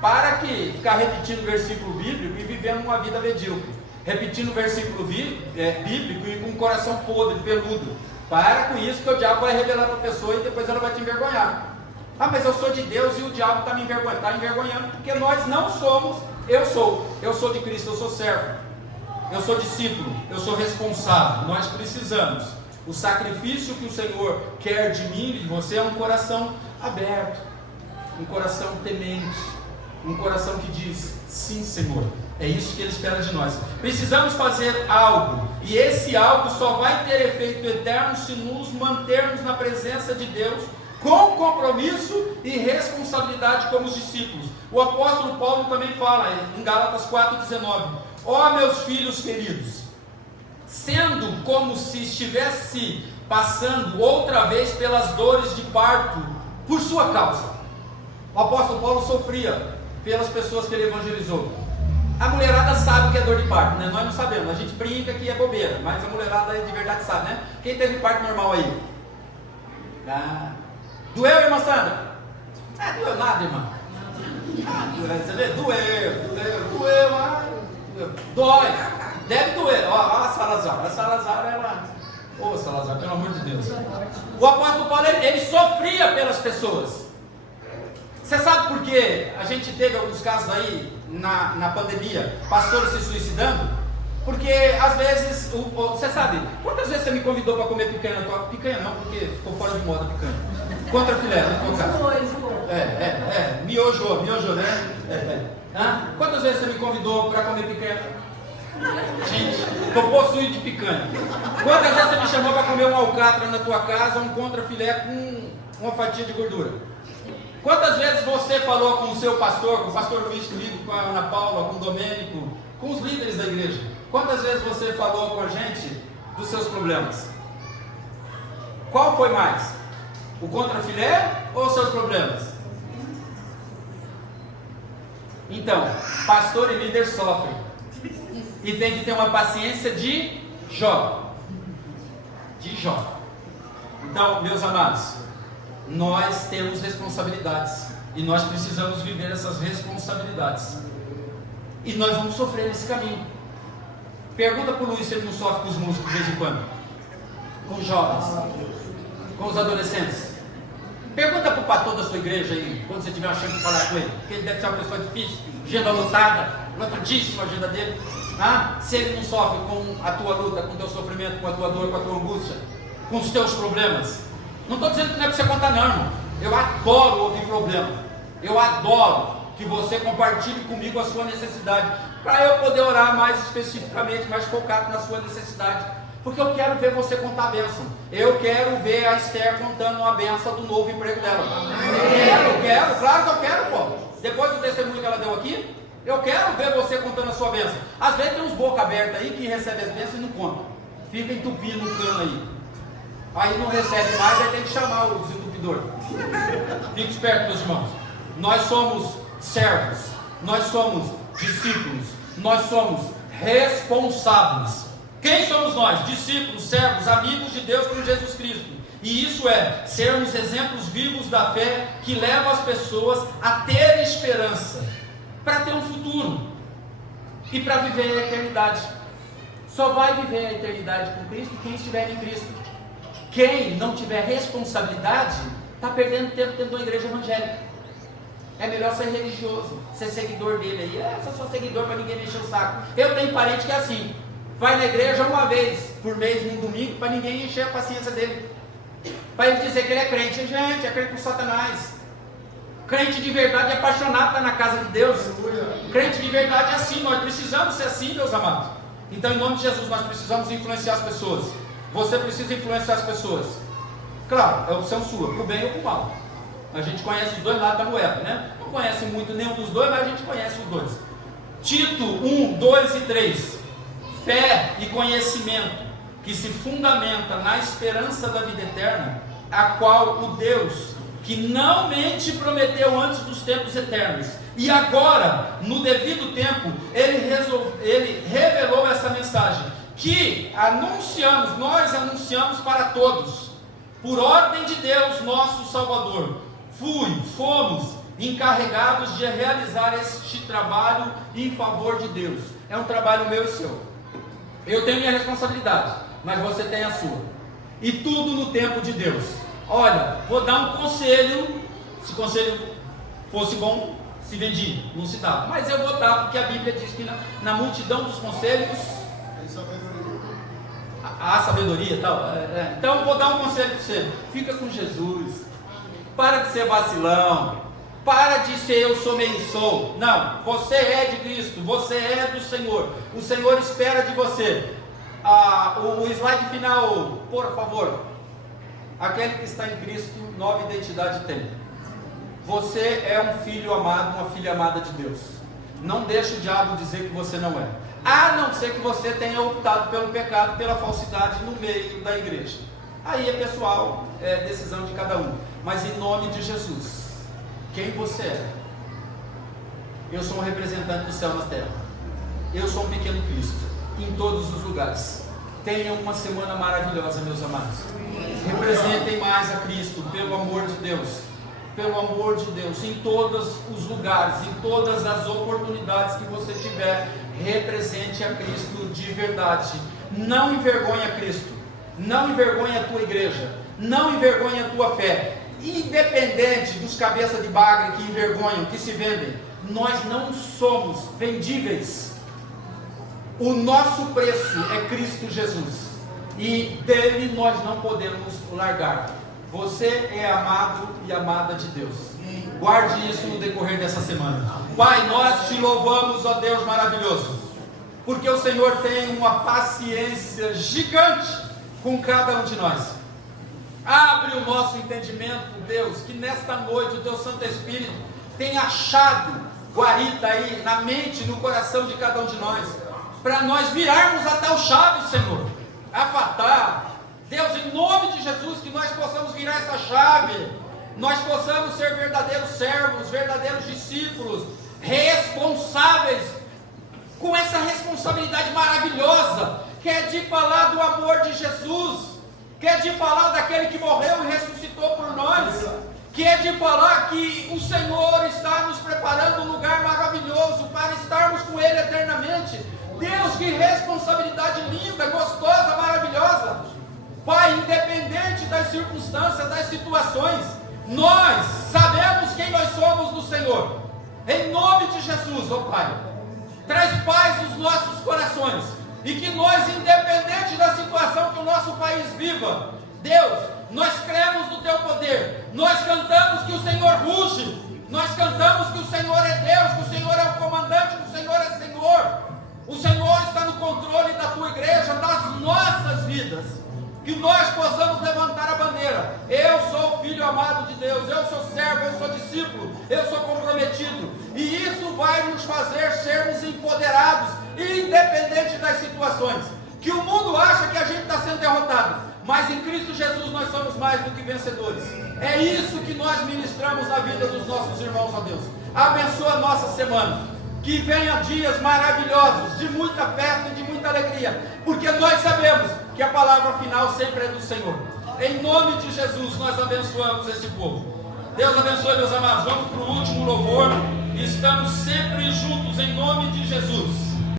para que ficar repetindo o versículo bíblico e vivendo uma vida medíocre, repetindo o versículo bíblico e com um coração podre, peludo. Para com isso, que o diabo vai revelar para a pessoa e depois ela vai te envergonhar. Mas eu sou de Deus e o diabo está me envergonhando. Está envergonhando porque nós não somos. Eu sou de Cristo, eu sou servo, eu sou discípulo, eu sou responsável. Nós precisamos. O sacrifício que o Senhor quer de mim e de você é um coração aberto, um coração temente, um coração que diz: sim, Senhor. É isso que Ele espera de nós. Precisamos fazer algo, e esse algo só vai ter efeito eterno se nos mantermos na presença de Deus, com compromisso e responsabilidade como os discípulos. O apóstolo Paulo também fala em Gálatas 4,19: ó meus filhos queridos, sendo como se estivesse passando outra vez pelas dores de parto por sua causa. O apóstolo Paulo sofria pelas pessoas que ele evangelizou. A mulherada sabe o que é dor de parto, né? Nós não sabemos, a gente brinca que é bobeira, mas a mulherada de verdade sabe, né? Quem teve parto normal aí? Doeu, irmã Sandra? Doeu nada, irmã. Você vê? Doeu, dói. Deve doer. Ó, a Salazar. A Salazar, ela... Ô, Salazar, pelo amor de Deus. O apóstolo Paulo, ele sofria pelas pessoas. Você sabe por que a gente teve alguns casos aí, na pandemia, pastores se suicidando? Porque, às vezes, você sabe, quantas vezes você me convidou para comer picanha na tua... Picanha não, porque ficou fora de moda picanha. Contra filé, não ficou caso. Miojou, né? Quantas vezes você me convidou para comer picanha? Gente, estou possuído de picanha. Quantas vezes você me chamou para comer um alcatra na tua casa, um contra filé com uma fatia de gordura? Quantas vezes você falou com o seu pastor, com o pastor Luiz comigo, com a Ana Paula, com o Domênico, com os líderes da igreja? Quantas vezes você falou com a gente dos seus problemas? Qual foi mais? O contrafilé ou os seus problemas? Então, pastor e líder sofrem. E tem que ter uma paciência de Jó. De Jó. Então, meus amados, nós temos responsabilidades. E nós precisamos viver essas responsabilidades. E nós vamos sofrer nesse caminho. Pergunta para o Luiz se ele não sofre com os músicos de vez em quando. Com os jovens. Com os adolescentes. Pergunta para o pastor da sua igreja aí, quando você tiver uma chance de falar com ele, porque ele deve ser uma pessoa difícil, agenda lotada, lotadíssima a agenda dele. Se ele não sofre com a tua luta, com o teu sofrimento, com a tua dor, com a tua angústia, com os teus problemas. Não estou dizendo que não é para você contar não, irmão. Eu adoro ouvir problema. Eu adoro que você compartilhe comigo a sua necessidade, para eu poder orar mais especificamente, mais focado na sua necessidade. Porque eu quero ver você contar a bênção. Eu quero ver a Esther contando a bênção do novo emprego dela. Quero, claro que eu quero, pô. Depois do testemunho que ela deu aqui, eu quero ver você contando a sua bênção. Às vezes tem uns boca aberta aí que recebe as bênçãos e não conta. Fica entupindo um cano aí. Aí não recebe mais, aí tem que chamar o desentupidor. Fique esperto, meus irmãos. Nós somos servos. Nós somos discípulos. Nós somos responsáveis. Quem somos nós? Discípulos, servos, amigos de Deus por Jesus Cristo. E isso é sermos exemplos vivos da fé que leva as pessoas a ter esperança, para ter um futuro e para viver a eternidade. Só vai viver a eternidade com Cristo quem estiver em Cristo. Quem não tiver responsabilidade está perdendo tempo dentro de uma igreja evangélica. É melhor ser religioso, ser seguidor dele aí. Eu sou seguidor para ninguém me encher o saco. Eu tenho parente que é assim. Vai na igreja uma vez por mês, num domingo, para ninguém encher a paciência dele. Para ele dizer que ele é crente. Gente, é crente com Satanás. Crente de verdade é apaixonado, está na casa de Deus. Crente de verdade é assim. Nós precisamos ser assim, meus amados. Então, em nome de Jesus, nós precisamos influenciar as pessoas. Você precisa influenciar as pessoas. Claro, é opção sua, para o bem ou para o mal. A gente conhece os dois lados da moeda, né? Não conhece muito nenhum dos dois, mas a gente conhece os dois. Tito 1, 2 e 3. Fé e conhecimento que se fundamenta na esperança da vida eterna, a qual o Deus que não mente prometeu antes dos tempos eternos, e agora, no devido tempo, ele revelou essa mensagem, que nós anunciamos para todos, por ordem de Deus, nosso Salvador. Fomos encarregados de realizar este trabalho em favor de Deus. É um trabalho meu e seu. Eu tenho minha responsabilidade, mas você tem a sua. E tudo no tempo de Deus. Olha, vou dar um conselho. Se o conselho fosse bom, se vendia, não se dava. Mas eu vou dar, porque a Bíblia diz que na multidão dos conselhos há sabedoria e tal. Então eu vou dar um conselho para você. Fica com Jesus. Para de ser vacilão. Para de ser eu sou meio sou. Não, você é de Cristo, você é do Senhor. O Senhor espera de você. O slide final, por favor. Aquele que está em Cristo, nova identidade tem. Você é um filho amado, uma filha amada de Deus. Não deixe o diabo dizer que você não é. A não ser que você tenha optado pelo pecado, pela falsidade no meio da igreja. Aí é pessoal, é decisão de cada um. Mas em nome de Jesus, quem você é? Eu sou um representante do céu na terra. Eu sou um pequeno Cristo, em todos os lugares. Tenham uma semana maravilhosa, meus amados. Representem mais a Cristo, pelo amor de Deus. Pelo amor de Deus, em todos os lugares, em todas as oportunidades que você tiver, represente a Cristo de verdade. Não envergonhe a Cristo, não envergonhe a tua igreja, não envergonhe a tua fé. Independente dos cabeças de bagre que envergonham, que se vendem, nós não somos vendíveis. O nosso preço é Cristo Jesus, e dele nós não podemos largar. Você é amado e amada de Deus. Guarde isso no decorrer dessa semana. Pai, nós te louvamos, ó Deus maravilhoso, porque o Senhor tem uma paciência gigante com cada um de nós. Abre o nosso entendimento, Deus, que nesta noite o teu Santo Espírito tem achado guarita aí na mente, no coração de cada um de nós, para nós virarmos a tal chave, Senhor. Afatar, Deus, em nome de Jesus, que nós possamos virar essa chave, nós possamos ser verdadeiros servos, verdadeiros discípulos, responsáveis, com essa responsabilidade maravilhosa, que é de falar do amor de Jesus, que é de falar daquele que morreu e ressuscitou por nós, que é de falar que o Senhor está nos preparando um lugar maravilhoso para estarmos com Ele eternamente. Deus, que responsabilidade linda, gostosa, maravilhosa. Pai, independente das circunstâncias, das situações, nós sabemos quem nós somos no Senhor. Em nome de Jesus, ó Pai, traz paz nos nossos corações, e que nós, independente da situação que o nosso país viva, Deus, nós cremos no Teu poder, nós cantamos que o Senhor ruge, nós cantamos que o Senhor é Deus, que o Senhor é o comandante, que o Senhor é Senhor, o Senhor está no controle da Tua igreja, das nossas vidas. Que nós possamos levantar a bandeira. Eu sou filho amado de Deus, eu sou servo, eu sou discípulo, eu sou comprometido, e isso vai nos fazer sermos empoderados, independente das situações. Que o mundo acha que a gente está sendo derrotado, mas em Cristo Jesus nós somos mais do que vencedores. É isso que nós ministramos na vida dos nossos irmãos, ó Deus. Abençoa a nossa semana, que venha dias maravilhosos, de muita festa e de muita alegria, porque nós sabemos que a palavra final sempre é do Senhor. Em nome de Jesus nós abençoamos esse povo. Deus abençoe, meus amados. Vamos para o último louvor. Estamos sempre juntos em nome de Jesus.